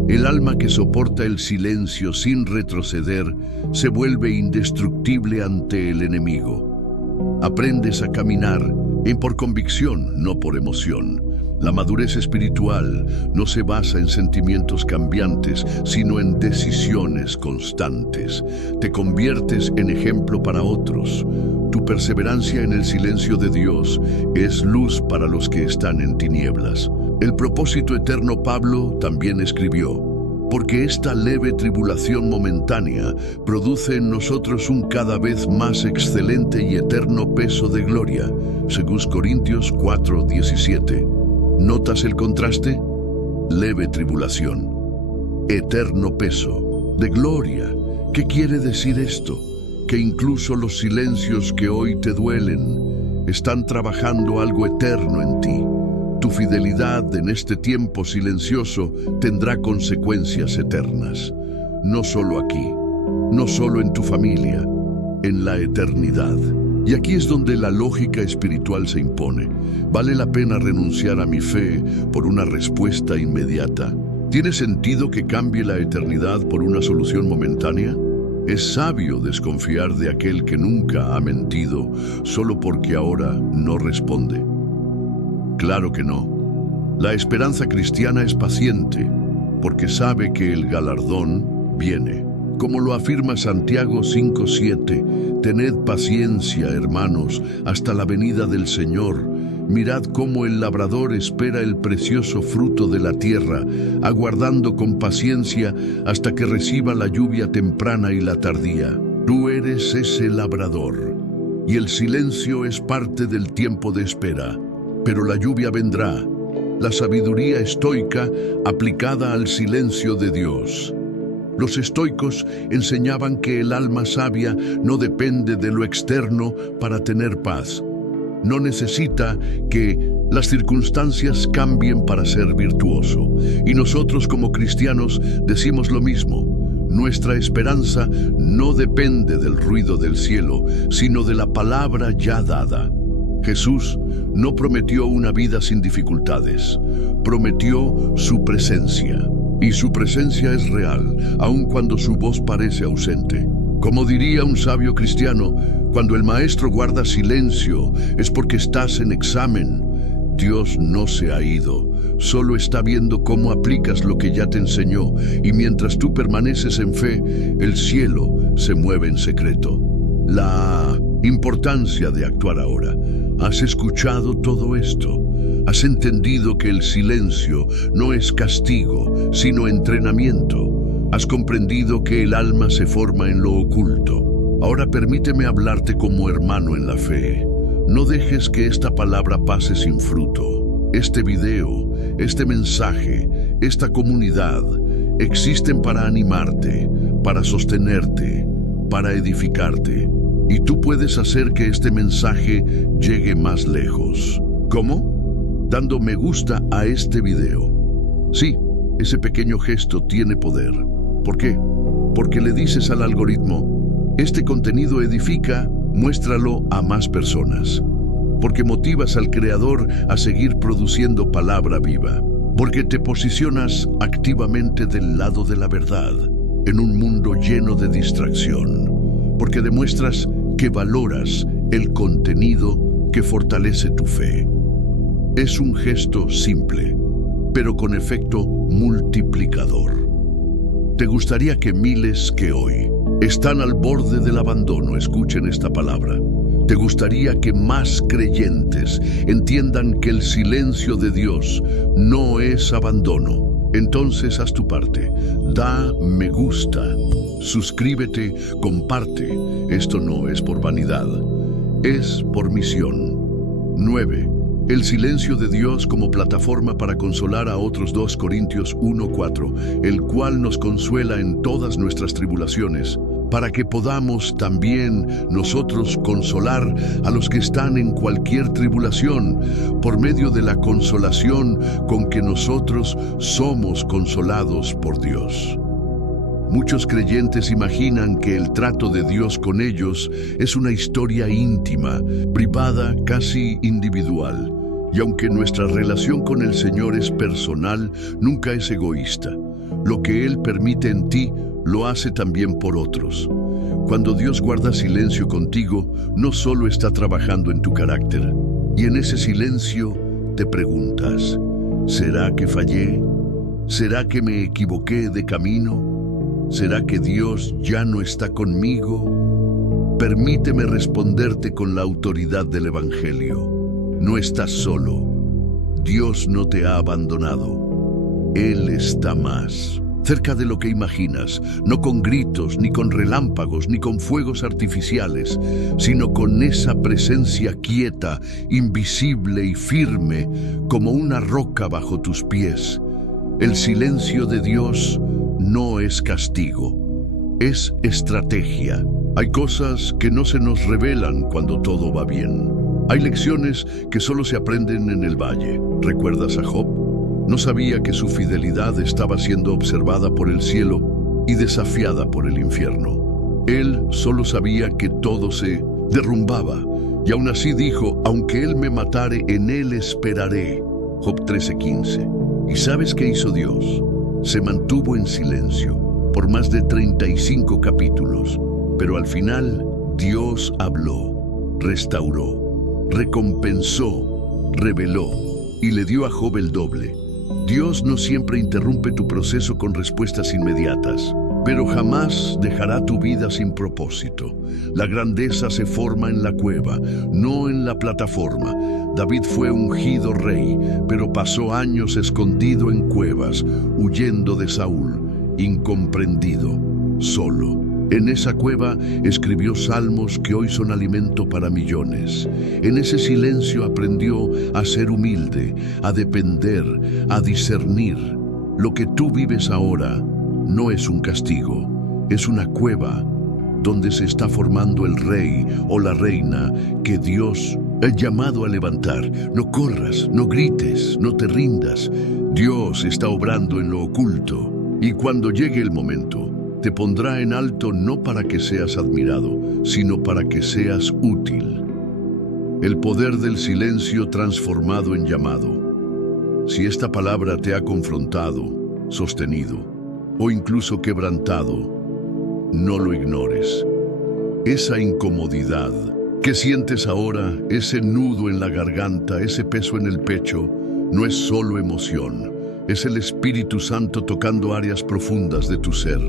El alma que soporta el silencio sin retroceder se vuelve indestructible ante el enemigo. Aprendes a caminar por convicción, no por emoción. La madurez espiritual no se basa en sentimientos cambiantes, sino en decisiones constantes. Te conviertes en ejemplo para otros. Tu perseverancia en el silencio de Dios es luz para los que están en tinieblas. El propósito eterno Pablo también escribió: porque esta leve tribulación momentánea produce en nosotros un cada vez más excelente y eterno peso de gloria. 2 Corintios 4:17. ¿Notas el contraste? Leve tribulación, eterno peso de gloria. ¿Qué quiere decir esto? Que incluso los silencios que hoy te duelen están trabajando algo eterno en ti. Tu fidelidad en este tiempo silencioso tendrá consecuencias eternas. No solo aquí, no solo en tu familia, en la eternidad. Y aquí es donde la lógica espiritual se impone. ¿Vale la pena renunciar a mi fe por una respuesta inmediata? ¿Tiene sentido que cambie la eternidad por una solución momentánea? Es sabio desconfiar de aquel que nunca ha mentido solo porque ahora no responde. Claro que no. La esperanza cristiana es paciente porque sabe que el galardón viene. Como lo afirma Santiago 5:7, tened paciencia, hermanos, hasta la venida del Señor. Mirad cómo el labrador espera el precioso fruto de la tierra, aguardando con paciencia hasta que reciba la lluvia temprana y la tardía. Tú eres ese labrador, y el silencio es parte del tiempo de espera, pero la lluvia vendrá. La sabiduría estoica aplicada al silencio de Dios. Los estoicos enseñaban que el alma sabia no depende de lo externo para tener paz. No necesita que las circunstancias cambien para ser virtuoso. Y nosotros como cristianos decimos lo mismo. Nuestra esperanza no depende del ruido del cielo, sino de la palabra ya dada. Jesús no prometió una vida sin dificultades, prometió su presencia. Y su presencia es real, aun cuando su voz parece ausente. Como diría un sabio cristiano, cuando el maestro guarda silencio es porque estás en examen. Dios no se ha ido, solo está viendo cómo aplicas lo que ya te enseñó, y mientras tú permaneces en fe, el cielo se mueve en secreto. La importancia de actuar ahora. ¿Has escuchado todo esto? ¿Has entendido que el silencio no es castigo, sino entrenamiento? ¿Has comprendido que el alma se forma en lo oculto? Ahora permíteme hablarte como hermano en la fe. No dejes que esta palabra pase sin fruto. Este video, este mensaje, esta comunidad existen para animarte, para sostenerte, para edificarte. Y tú puedes hacer que este mensaje llegue más lejos. ¿Cómo? Dando me gusta a este video. Sí, ese pequeño gesto tiene poder. ¿Por qué? Porque le dices al algoritmo, este contenido edifica, muéstralo a más personas. Porque motivas al creador a seguir produciendo palabra viva. Porque te posicionas activamente del lado de la verdad, en un mundo lleno de distracción. Porque demuestras que valoras el contenido que fortalece tu fe. Es un gesto simple, pero con efecto multiplicador. ¿Te gustaría que miles que hoy están al borde del abandono escuchen esta palabra? ¿Te gustaría que más creyentes entiendan que el silencio de Dios no es abandono? Entonces haz tu parte. Da me gusta. Suscríbete, comparte. Esto no es por vanidad, es por misión. 9. El silencio de Dios como plataforma para consolar a otros. 2 Corintios 1:4, el cual nos consuela en todas nuestras tribulaciones, para que podamos también nosotros consolar a los que están en cualquier tribulación, por medio de la consolación con que nosotros somos consolados por Dios. Muchos creyentes imaginan que el trato de Dios con ellos es una historia íntima, privada, casi individual. Y aunque nuestra relación con el Señor es personal, nunca es egoísta. Lo que Él permite en ti, lo hace también por otros. Cuando Dios guarda silencio contigo, no solo está trabajando en tu carácter. Y en ese silencio te preguntas, ¿será que fallé? ¿Será que me equivoqué de camino? ¿Será que Dios ya no está conmigo? Permíteme responderte con la autoridad del Evangelio. No estás solo. Dios no te ha abandonado. Él está más cerca de lo que imaginas, no con gritos, ni con relámpagos, ni con fuegos artificiales, sino con esa presencia quieta, invisible y firme, como una roca bajo tus pies. El silencio de Dios no es castigo, es estrategia. Hay cosas que no se nos revelan cuando todo va bien. Hay lecciones que solo se aprenden en el valle. ¿Recuerdas a Job? No sabía que su fidelidad estaba siendo observada por el cielo y desafiada por el infierno. Él solo sabía que todo se derrumbaba, y aún así dijo, aunque Él me matare, en Él esperaré. Job 13:15. ¿Y sabes qué hizo Dios? Se mantuvo en silencio, por más de 35 capítulos, pero al final Dios habló, restauró, recompensó, reveló y le dio a Job el doble. Dios no siempre interrumpe tu proceso con respuestas inmediatas, pero jamás dejará tu vida sin propósito. La grandeza se forma en la cueva, no en la plataforma. David fue ungido rey, pero pasó años escondido en cuevas, huyendo de Saúl, incomprendido, solo. En esa cueva escribió salmos que hoy son alimento para millones. En ese silencio aprendió a ser humilde, a depender, a discernir. Lo que tú vives ahora no es un castigo, es una cueva donde se está formando el rey o la reina que Dios ha llamado a levantar. No corras, no grites, no te rindas. Dios está obrando en lo oculto y cuando llegue el momento, te pondrá en alto no para que seas admirado, sino para que seas útil. El poder del silencio transformado en llamado. Si esta palabra te ha confrontado, sostenido o incluso quebrantado, no lo ignores. Esa incomodidad que sientes ahora, ese nudo en la garganta, ese peso en el pecho, no es solo emoción, es el Espíritu Santo tocando áreas profundas de tu ser.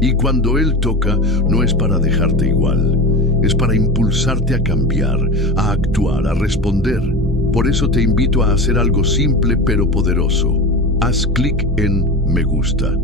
Y cuando Él toca, no es para dejarte igual, es para impulsarte a cambiar, a actuar, a responder. Por eso te invito a hacer algo simple pero poderoso. Haz clic en Me gusta.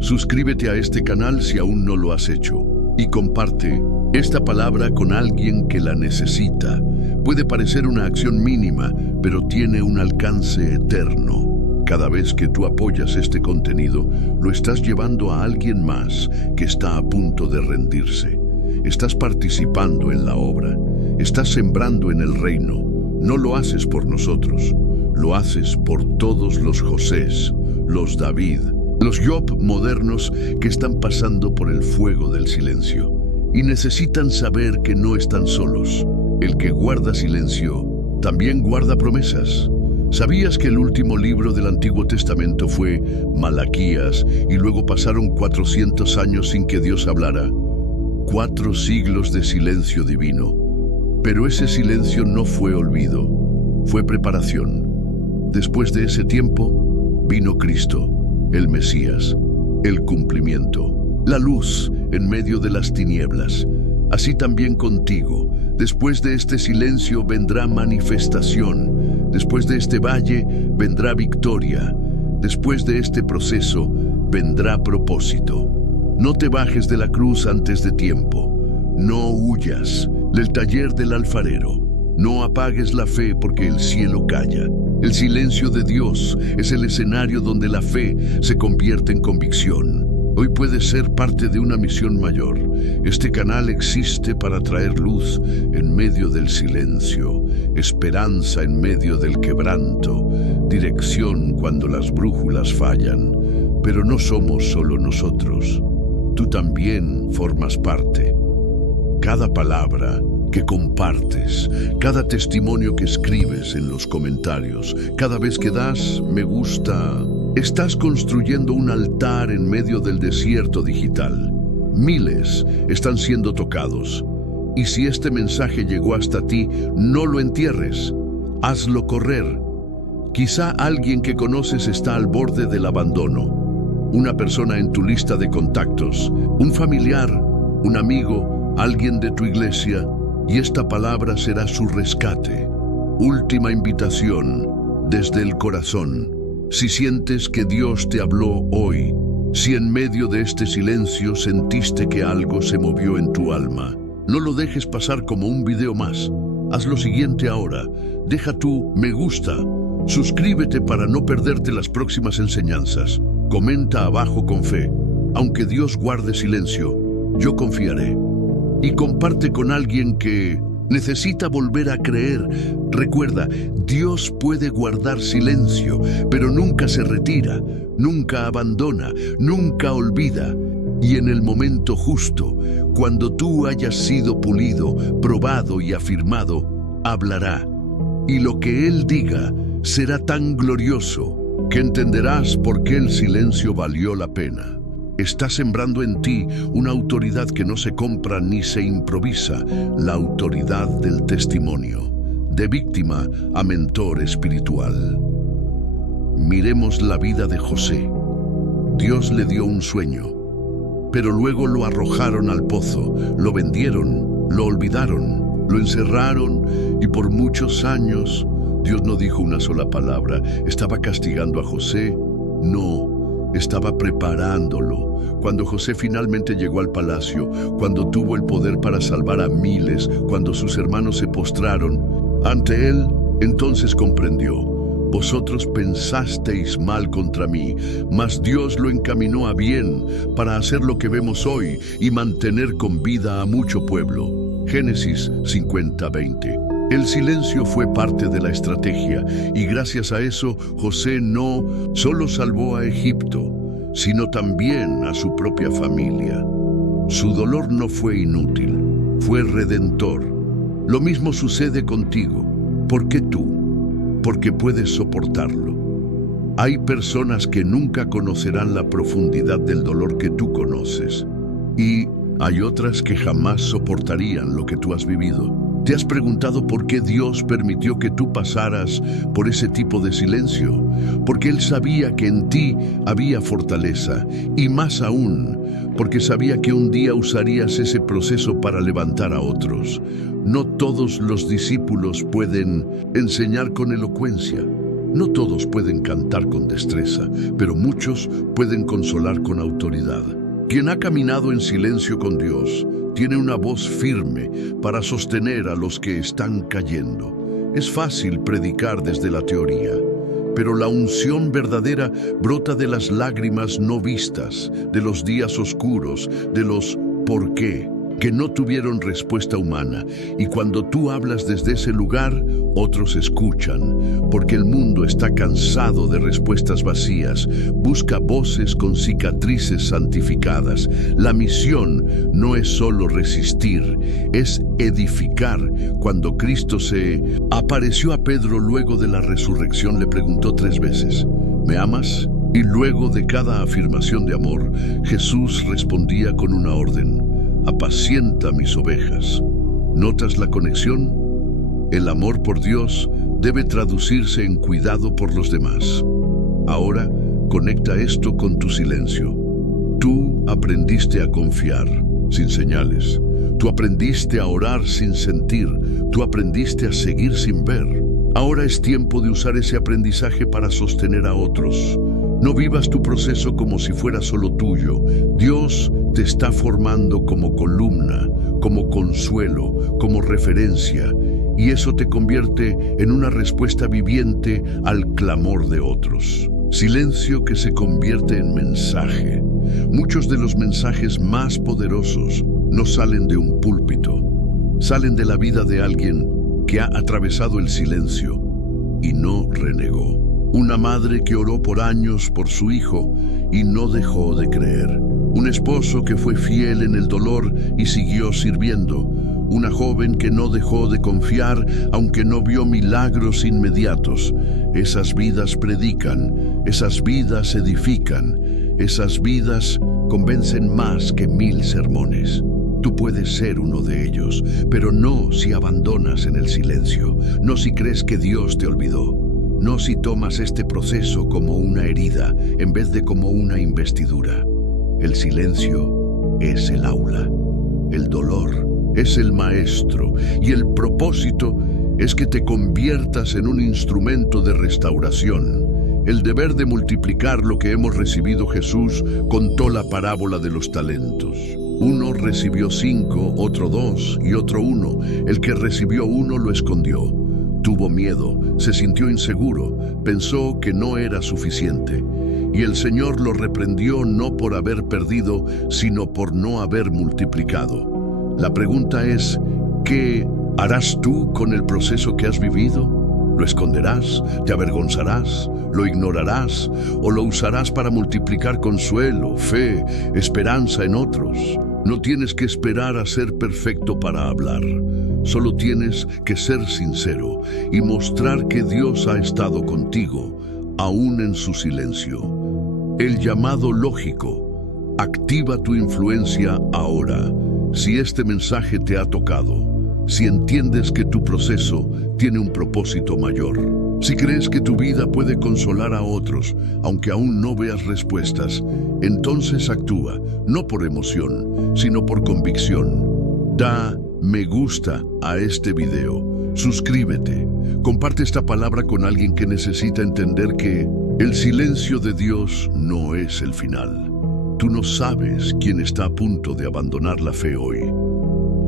Suscríbete a este canal si aún no lo has hecho. Y comparte esta palabra con alguien que la necesita. Puede parecer una acción mínima, pero tiene un alcance eterno. Cada vez que tú apoyas este contenido, lo estás llevando a alguien más que está a punto de rendirse. Estás participando en la obra, estás sembrando en el reino. No lo haces por nosotros, lo haces por todos los Josés, los David, los Job modernos que están pasando por el fuego del silencio y necesitan saber que no están solos. El que guarda silencio también guarda promesas. ¿Sabías que el último libro del Antiguo Testamento fue Malaquías y luego pasaron 400 años sin que Dios hablara? 4 siglos de silencio divino. Pero ese silencio no fue olvido, fue preparación. Después de ese tiempo vino Cristo, el Mesías, el cumplimiento, la luz en medio de las tinieblas. Así también contigo. Después de este silencio vendrá manifestación. Después de este valle vendrá victoria. Después de este proceso vendrá propósito. No te bajes de la cruz antes de tiempo. No huyas del taller del alfarero. No apagues la fe porque el cielo calla. El silencio de Dios es el escenario donde la fe se convierte en convicción. Hoy puedes ser parte de una misión mayor. Este canal existe para traer luz en medio del silencio, esperanza en medio del quebranto, dirección cuando las brújulas fallan. Pero no somos solo nosotros. Tú también formas parte. Cada palabra que compartes, cada testimonio que escribes en los comentarios, cada vez que das me gusta, estás construyendo un altar en medio del desierto digital. Miles están siendo tocados. Y si este mensaje llegó hasta ti, no lo entierres. Hazlo correr. Quizá alguien que conoces está al borde del abandono. Una persona en tu lista de contactos, un familiar, un amigo, alguien de tu iglesia, y esta palabra será su rescate. Última invitación desde el corazón. Si sientes que Dios te habló hoy, si en medio de este silencio sentiste que algo se movió en tu alma, no lo dejes pasar como un video más. Haz lo siguiente ahora. Deja tu me gusta. Suscríbete para no perderte las próximas enseñanzas. Comenta abajo con fe. Aunque Dios guarde silencio, yo confiaré. Y comparte con alguien que necesita volver a creer. Recuerda, Dios puede guardar silencio, pero nunca se retira, nunca abandona, nunca olvida. Y en el momento justo, cuando tú hayas sido pulido, probado y afirmado, hablará. Y lo que Él diga será tan glorioso que entenderás por qué el silencio valió la pena. está sembrando en ti una autoridad que no se compra ni se improvisa, la autoridad del testimonio, de víctima a mentor espiritual. Miremos la vida de José. Dios le dio un sueño, pero luego lo arrojaron al pozo, lo vendieron, lo olvidaron, lo encerraron y por muchos años Dios no dijo una sola palabra. ¿Estaba castigando a José? No, estaba preparándolo. Cuando José finalmente llegó al palacio, cuando tuvo el poder para salvar a miles, cuando sus hermanos se postraron ante él, entonces comprendió: vosotros pensasteis mal contra mí, mas Dios lo encaminó a bien para hacer lo que vemos hoy y mantener con vida a mucho pueblo. Génesis 50:20. El silencio fue parte de la estrategia y gracias a eso José no solo salvó a Egipto, sino también a su propia familia. Su dolor no fue inútil, fue redentor. Lo mismo sucede contigo. ¿Por qué tú? Porque puedes soportarlo. Hay personas que nunca conocerán la profundidad del dolor que tú conoces, y hay otras que jamás soportarían lo que tú has vivido. ¿Te has preguntado por qué Dios permitió que tú pasaras por ese tipo de silencio? Porque Él sabía que en ti había fortaleza, y más aún, porque sabía que un día usarías ese proceso para levantar a otros. No todos los discípulos pueden enseñar con elocuencia. No todos pueden cantar con destreza, pero muchos pueden consolar con autoridad. Quien ha caminado en silencio con Dios tiene una voz firme para sostener a los que están cayendo. Es fácil predicar desde la teoría, pero la unción verdadera brota de las lágrimas no vistas, de los días oscuros, de los ¿por qué?, que no tuvieron respuesta humana. Y cuando tú hablas desde ese lugar, otros escuchan, porque el mundo está cansado de respuestas vacías, busca voces con cicatrices santificadas. La misión no es solo resistir, es edificar. Cuando Cristo se apareció a Pedro luego de la resurrección, le preguntó 3 veces: ¿me amas? Y luego de cada afirmación de amor, Jesús respondía con una orden: apacienta mis ovejas. ¿Notas la conexión? El amor por Dios debe traducirse en cuidado por los demás. Ahora, conecta esto con tu silencio. Tú aprendiste a confiar sin señales. Tú aprendiste a orar sin sentir. Tú aprendiste a seguir sin ver. Ahora es tiempo de usar ese aprendizaje para sostener a otros. No vivas tu proceso como si fuera solo tuyo. Dios te está formando como columna, como consuelo, como referencia, y eso te convierte en una respuesta viviente al clamor de otros. Silencio que se convierte en mensaje. Muchos de los mensajes más poderosos no salen de un púlpito, salen de la vida de alguien que ha atravesado el silencio y no renegó. Una madre que oró por años por su hijo y no dejó de creer. Un esposo que fue fiel en el dolor y siguió sirviendo. Una joven que no dejó de confiar aunque no vio milagros inmediatos. Esas vidas predican, esas vidas edifican, esas vidas convencen más que 1000 sermones. Tú puedes ser uno de ellos, pero no si abandonas en el silencio, no si crees que Dios te olvidó. No si tomas este proceso como una herida en vez de como una investidura. El silencio es el aula, el dolor es el maestro y el propósito es que te conviertas en un instrumento de restauración. El deber de multiplicar lo que hemos recibido. Jesús contó la parábola de los talentos. Uno recibió 5, otro 2 y otro 1. El que recibió 1 lo escondió. Tuvo miedo, se sintió inseguro, pensó que no era suficiente. Y el Señor lo reprendió no por haber perdido, sino por no haber multiplicado. La pregunta es, ¿qué harás tú con el proceso que has vivido? ¿Lo esconderás? ¿Te avergonzarás? ¿Lo ignorarás? ¿O lo usarás para multiplicar consuelo, fe, esperanza en otros? No tienes que esperar a ser perfecto para hablar. Solo tienes que ser sincero y mostrar que Dios ha estado contigo, aún en su silencio. El llamado lógico: Activa tu influencia ahora. Si este mensaje te ha tocado, si entiendes que tu proceso tiene un propósito mayor, si crees que tu vida puede consolar a otros, aunque aún no veas respuestas, entonces actúa, no por emoción, sino por convicción. Da me gusta a este video, suscríbete, comparte esta palabra con alguien que necesita entender que el silencio de Dios no es el final. Tú no sabes quién está a punto de abandonar la fe hoy,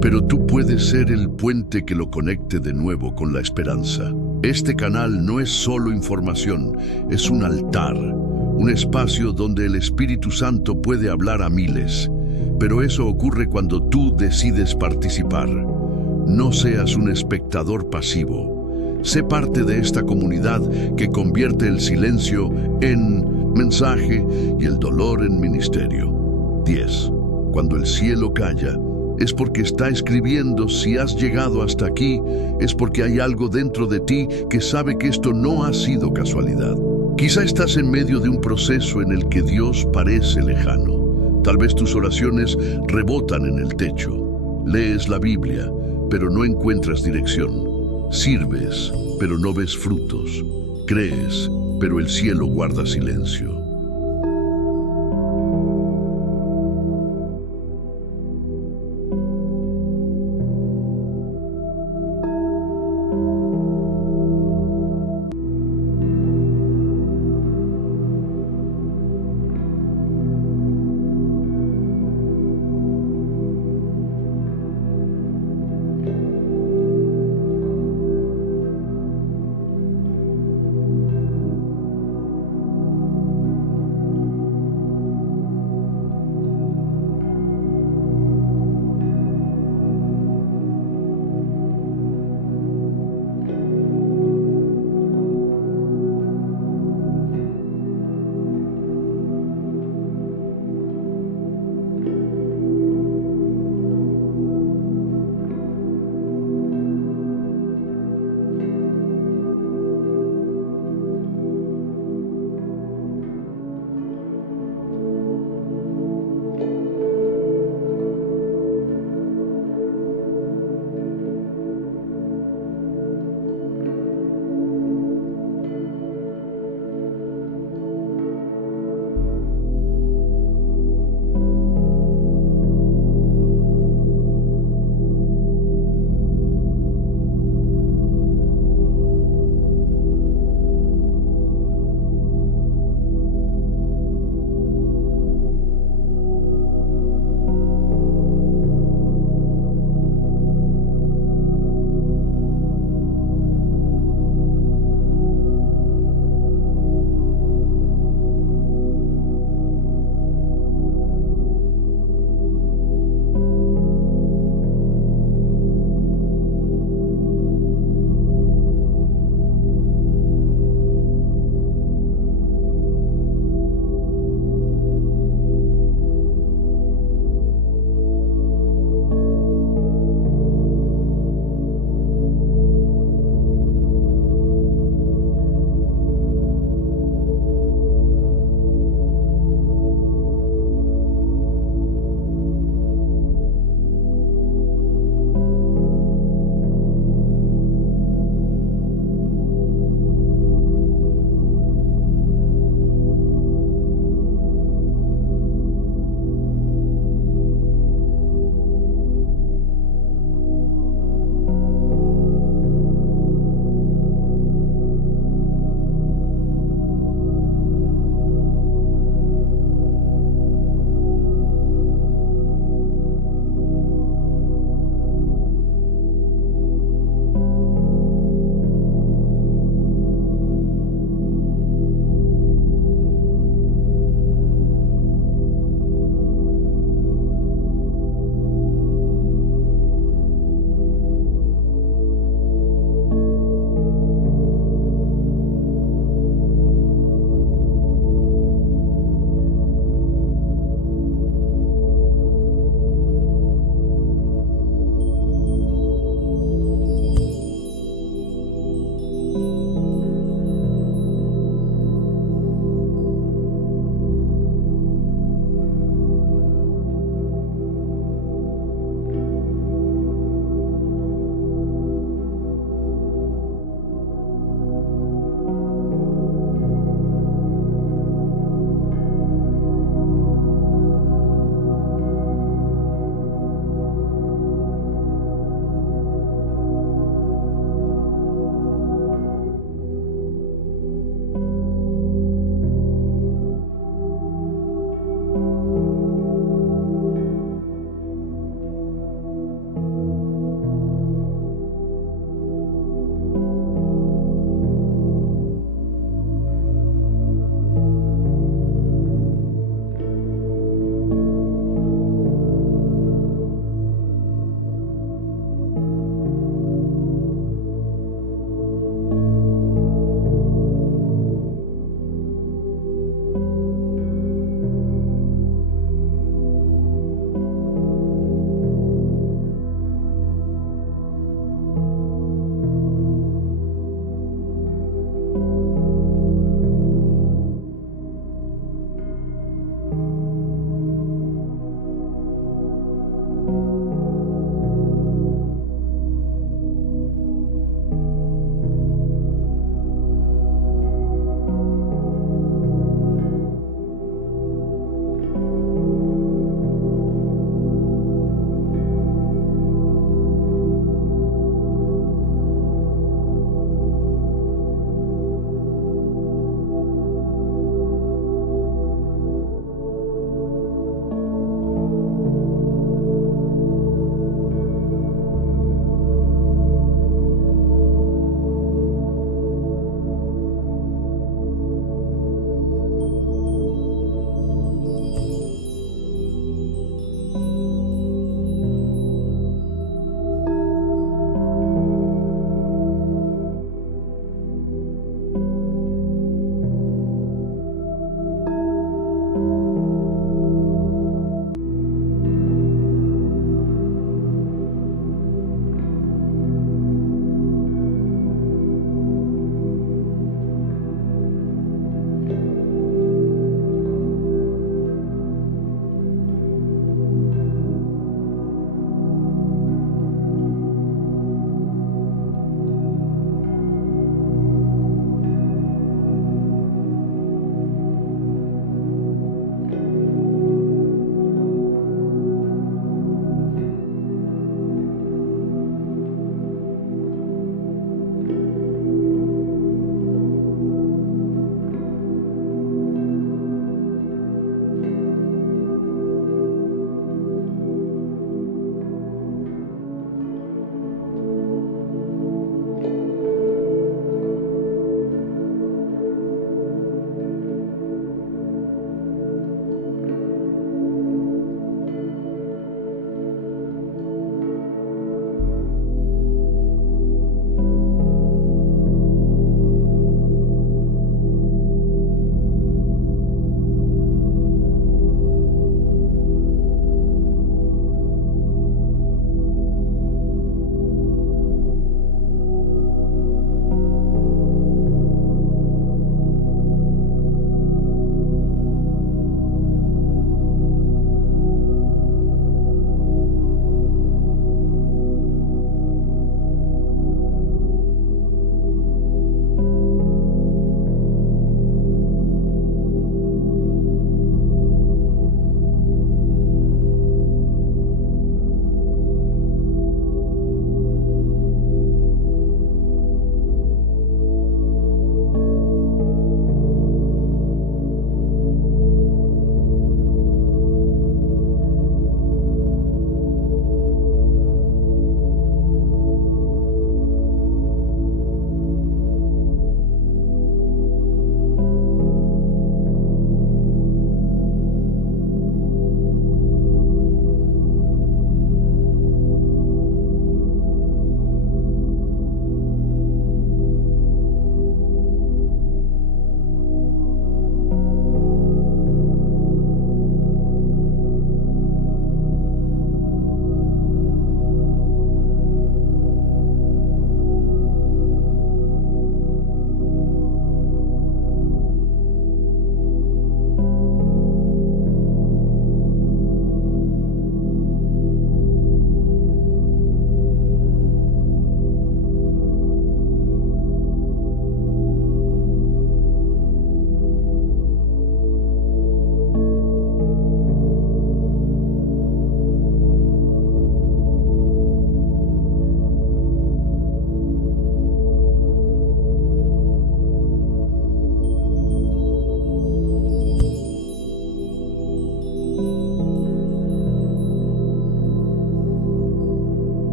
pero tú puedes ser el puente que lo conecte de nuevo con la esperanza. Este canal no es solo información, es un altar, un espacio donde el Espíritu Santo puede hablar a miles, pero eso ocurre cuando tú decides participar. No seas un espectador pasivo. Sé parte de esta comunidad que convierte el silencio en mensaje y el dolor en ministerio. 10. Cuando el cielo calla, es porque está escribiendo. Si has llegado hasta aquí, es porque hay algo dentro de ti que sabe que esto no ha sido casualidad. Quizá estás en medio de un proceso en el que Dios parece lejano. Tal vez tus oraciones rebotan en el techo. Lees la Biblia, pero no encuentras dirección. Sirves, pero no ves frutos. Crees, pero el cielo guarda silencio.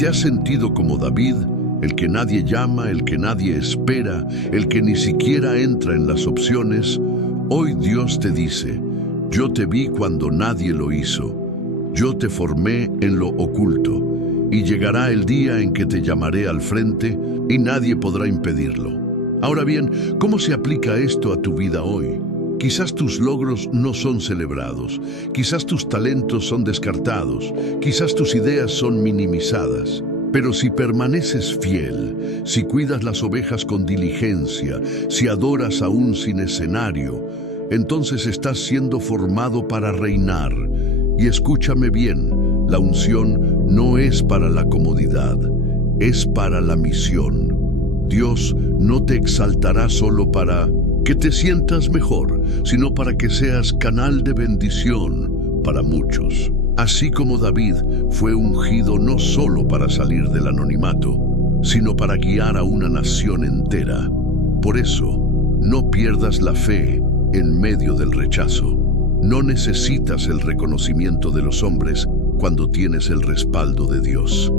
te has sentido como David, el que nadie llama, el que nadie espera, el que ni siquiera entra en las opciones, hoy Dios te dice: yo te vi cuando nadie lo hizo, yo te formé en lo oculto, y llegará el día en que te llamaré al frente y nadie podrá impedirlo. Ahora bien, ¿cómo se aplica esto a tu vida hoy? Quizás tus logros no son celebrados, quizás tus talentos son descartados, quizás tus ideas son minimizadas. Pero si permaneces fiel, si cuidas las ovejas con diligencia, si adoras aún sin escenario, entonces estás siendo formado para reinar. Y escúchame bien, la unción no es para la comodidad, es para la misión. Dios no te exaltará solo para que te sientas mejor, sino para que seas canal de bendición para muchos. Así como David fue ungido no solo para salir del anonimato, sino para guiar a una nación entera. Por eso, no pierdas la fe en medio del rechazo. No necesitas el reconocimiento de los hombres cuando tienes el respaldo de Dios.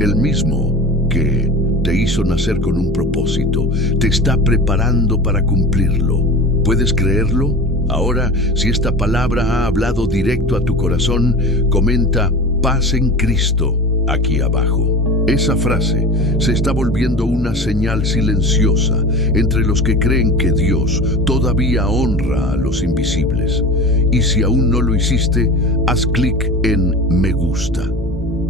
El mismo que te hizo nacer con un propósito, te está preparando para cumplirlo. ¿Puedes creerlo? Ahora, si esta palabra ha hablado directo a tu corazón, comenta "paz en Cristo" aquí abajo. Esa frase se está volviendo una señal silenciosa entre los que creen que Dios todavía honra a los invisibles. Y si aún no lo hiciste, haz clic en "me gusta".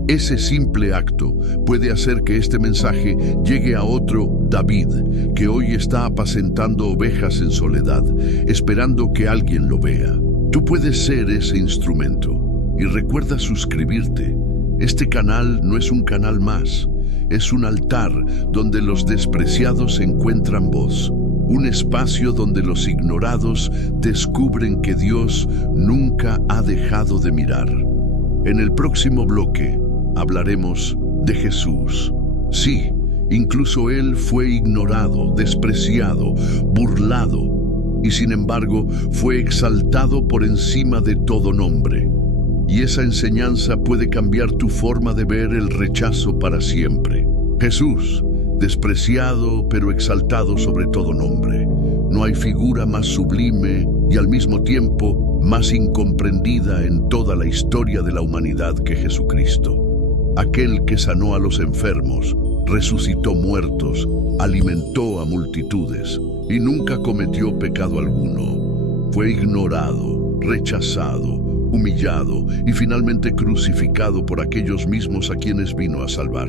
Ese simple acto puede hacer que este mensaje llegue a otro David, que hoy está apacentando ovejas en soledad, esperando que alguien lo vea. Tú puedes ser ese instrumento. Y recuerda suscribirte. Este canal no es un canal más, es un altar donde los despreciados encuentran voz. Un espacio donde los ignorados descubren que Dios nunca ha dejado de mirar. En el próximo bloque hablaremos de Jesús. Sí, incluso Él fue ignorado, despreciado, burlado, y sin embargo fue exaltado por encima de todo nombre. Y esa enseñanza puede cambiar tu forma de ver el rechazo para siempre. Jesús, despreciado pero exaltado sobre todo nombre. No hay figura más sublime y al mismo tiempo más incomprendida en toda la historia de la humanidad que Jesucristo. Aquel que sanó a los enfermos, resucitó muertos, alimentó a multitudes y nunca cometió pecado alguno. Fue ignorado, rechazado, humillado y finalmente crucificado por aquellos mismos a quienes vino a salvar.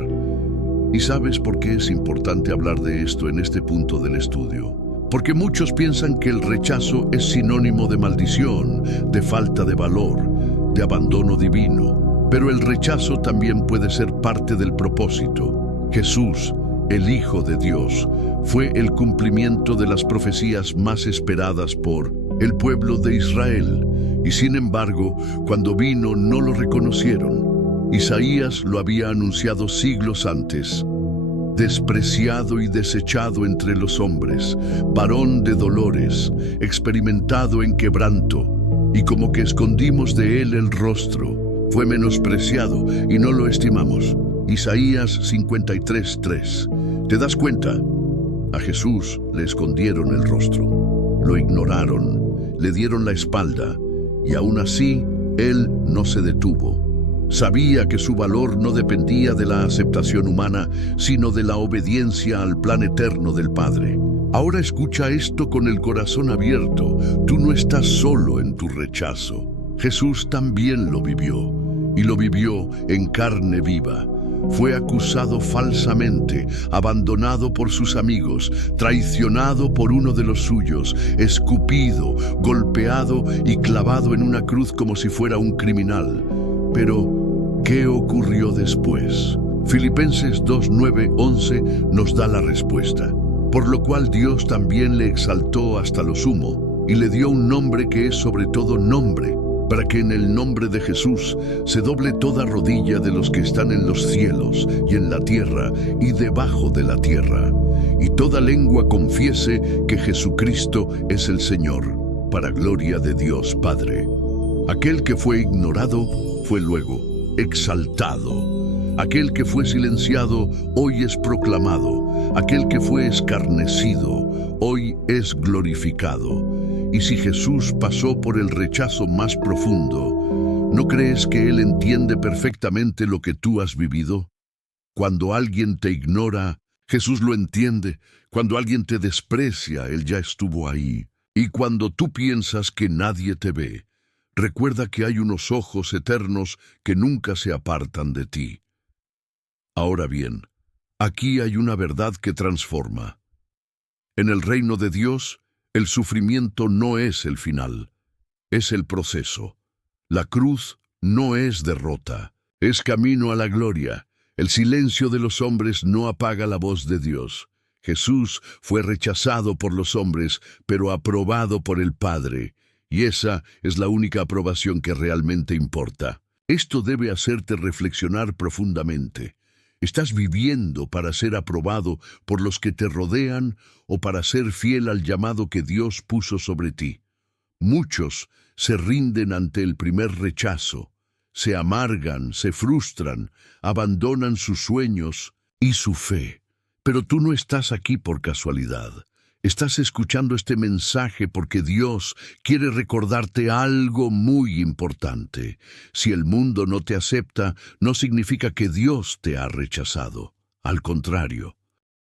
¿Y sabes por qué es importante hablar de esto en este punto del estudio? Porque muchos piensan que el rechazo es sinónimo de maldición, de falta de valor, de abandono divino. Pero el rechazo también puede ser parte del propósito. Jesús, el Hijo de Dios, fue el cumplimiento de las profecías más esperadas por el pueblo de Israel. Y sin embargo, cuando vino no lo reconocieron. Isaías lo había anunciado siglos antes. Despreciado y desechado entre los hombres, varón de dolores, experimentado en quebranto, y como que escondimos de él el rostro. Fue menospreciado y no lo estimamos. Isaías 53:3. ¿Te das cuenta? A Jesús le escondieron el rostro, lo ignoraron, le dieron la espalda, y aún así, Él no se detuvo. Sabía que su valor no dependía de la aceptación humana, sino de la obediencia al plan eterno del Padre. Ahora escucha esto con el corazón abierto. Tú no estás solo en tu rechazo. Jesús también lo vivió, y lo vivió en carne viva. Fue acusado falsamente, abandonado por sus amigos, traicionado por uno de los suyos, escupido, golpeado y clavado en una cruz como si fuera un criminal. Pero, ¿qué ocurrió después? Filipenses 2:9-11 nos da la respuesta. Por lo cual Dios también le exaltó hasta lo sumo, y le dio un nombre que es sobre todo nombre, para que en el nombre de Jesús se doble toda rodilla de los que están en los cielos y en la tierra y debajo de la tierra, y toda lengua confiese que Jesucristo es el Señor, para gloria de Dios Padre. Aquel que fue ignorado fue luego exaltado. Aquel que fue silenciado hoy es proclamado. Aquel que fue escarnecido hoy es glorificado. Y si Jesús pasó por el rechazo más profundo, ¿no crees que Él entiende perfectamente lo que tú has vivido? Cuando alguien te ignora, Jesús lo entiende. Cuando alguien te desprecia, Él ya estuvo ahí. Y cuando tú piensas que nadie te ve, recuerda que hay unos ojos eternos que nunca se apartan de ti. Ahora bien, aquí hay una verdad que transforma. En el reino de Dios, el sufrimiento no es el final, es el proceso. La cruz no es derrota, es camino a la gloria. El silencio de los hombres no apaga la voz de Dios. Jesús fue rechazado por los hombres, pero aprobado por el Padre, y esa es la única aprobación que realmente importa. Esto debe hacerte reflexionar profundamente. ¿Estás viviendo para ser aprobado por los que te rodean o para ser fiel al llamado que Dios puso sobre ti? Muchos se rinden ante el primer rechazo, se amargan, se frustran, abandonan sus sueños y su fe. Pero tú no estás aquí por casualidad. Estás escuchando este mensaje porque Dios quiere recordarte algo muy importante. Si el mundo no te acepta, no significa que Dios te ha rechazado. Al contrario,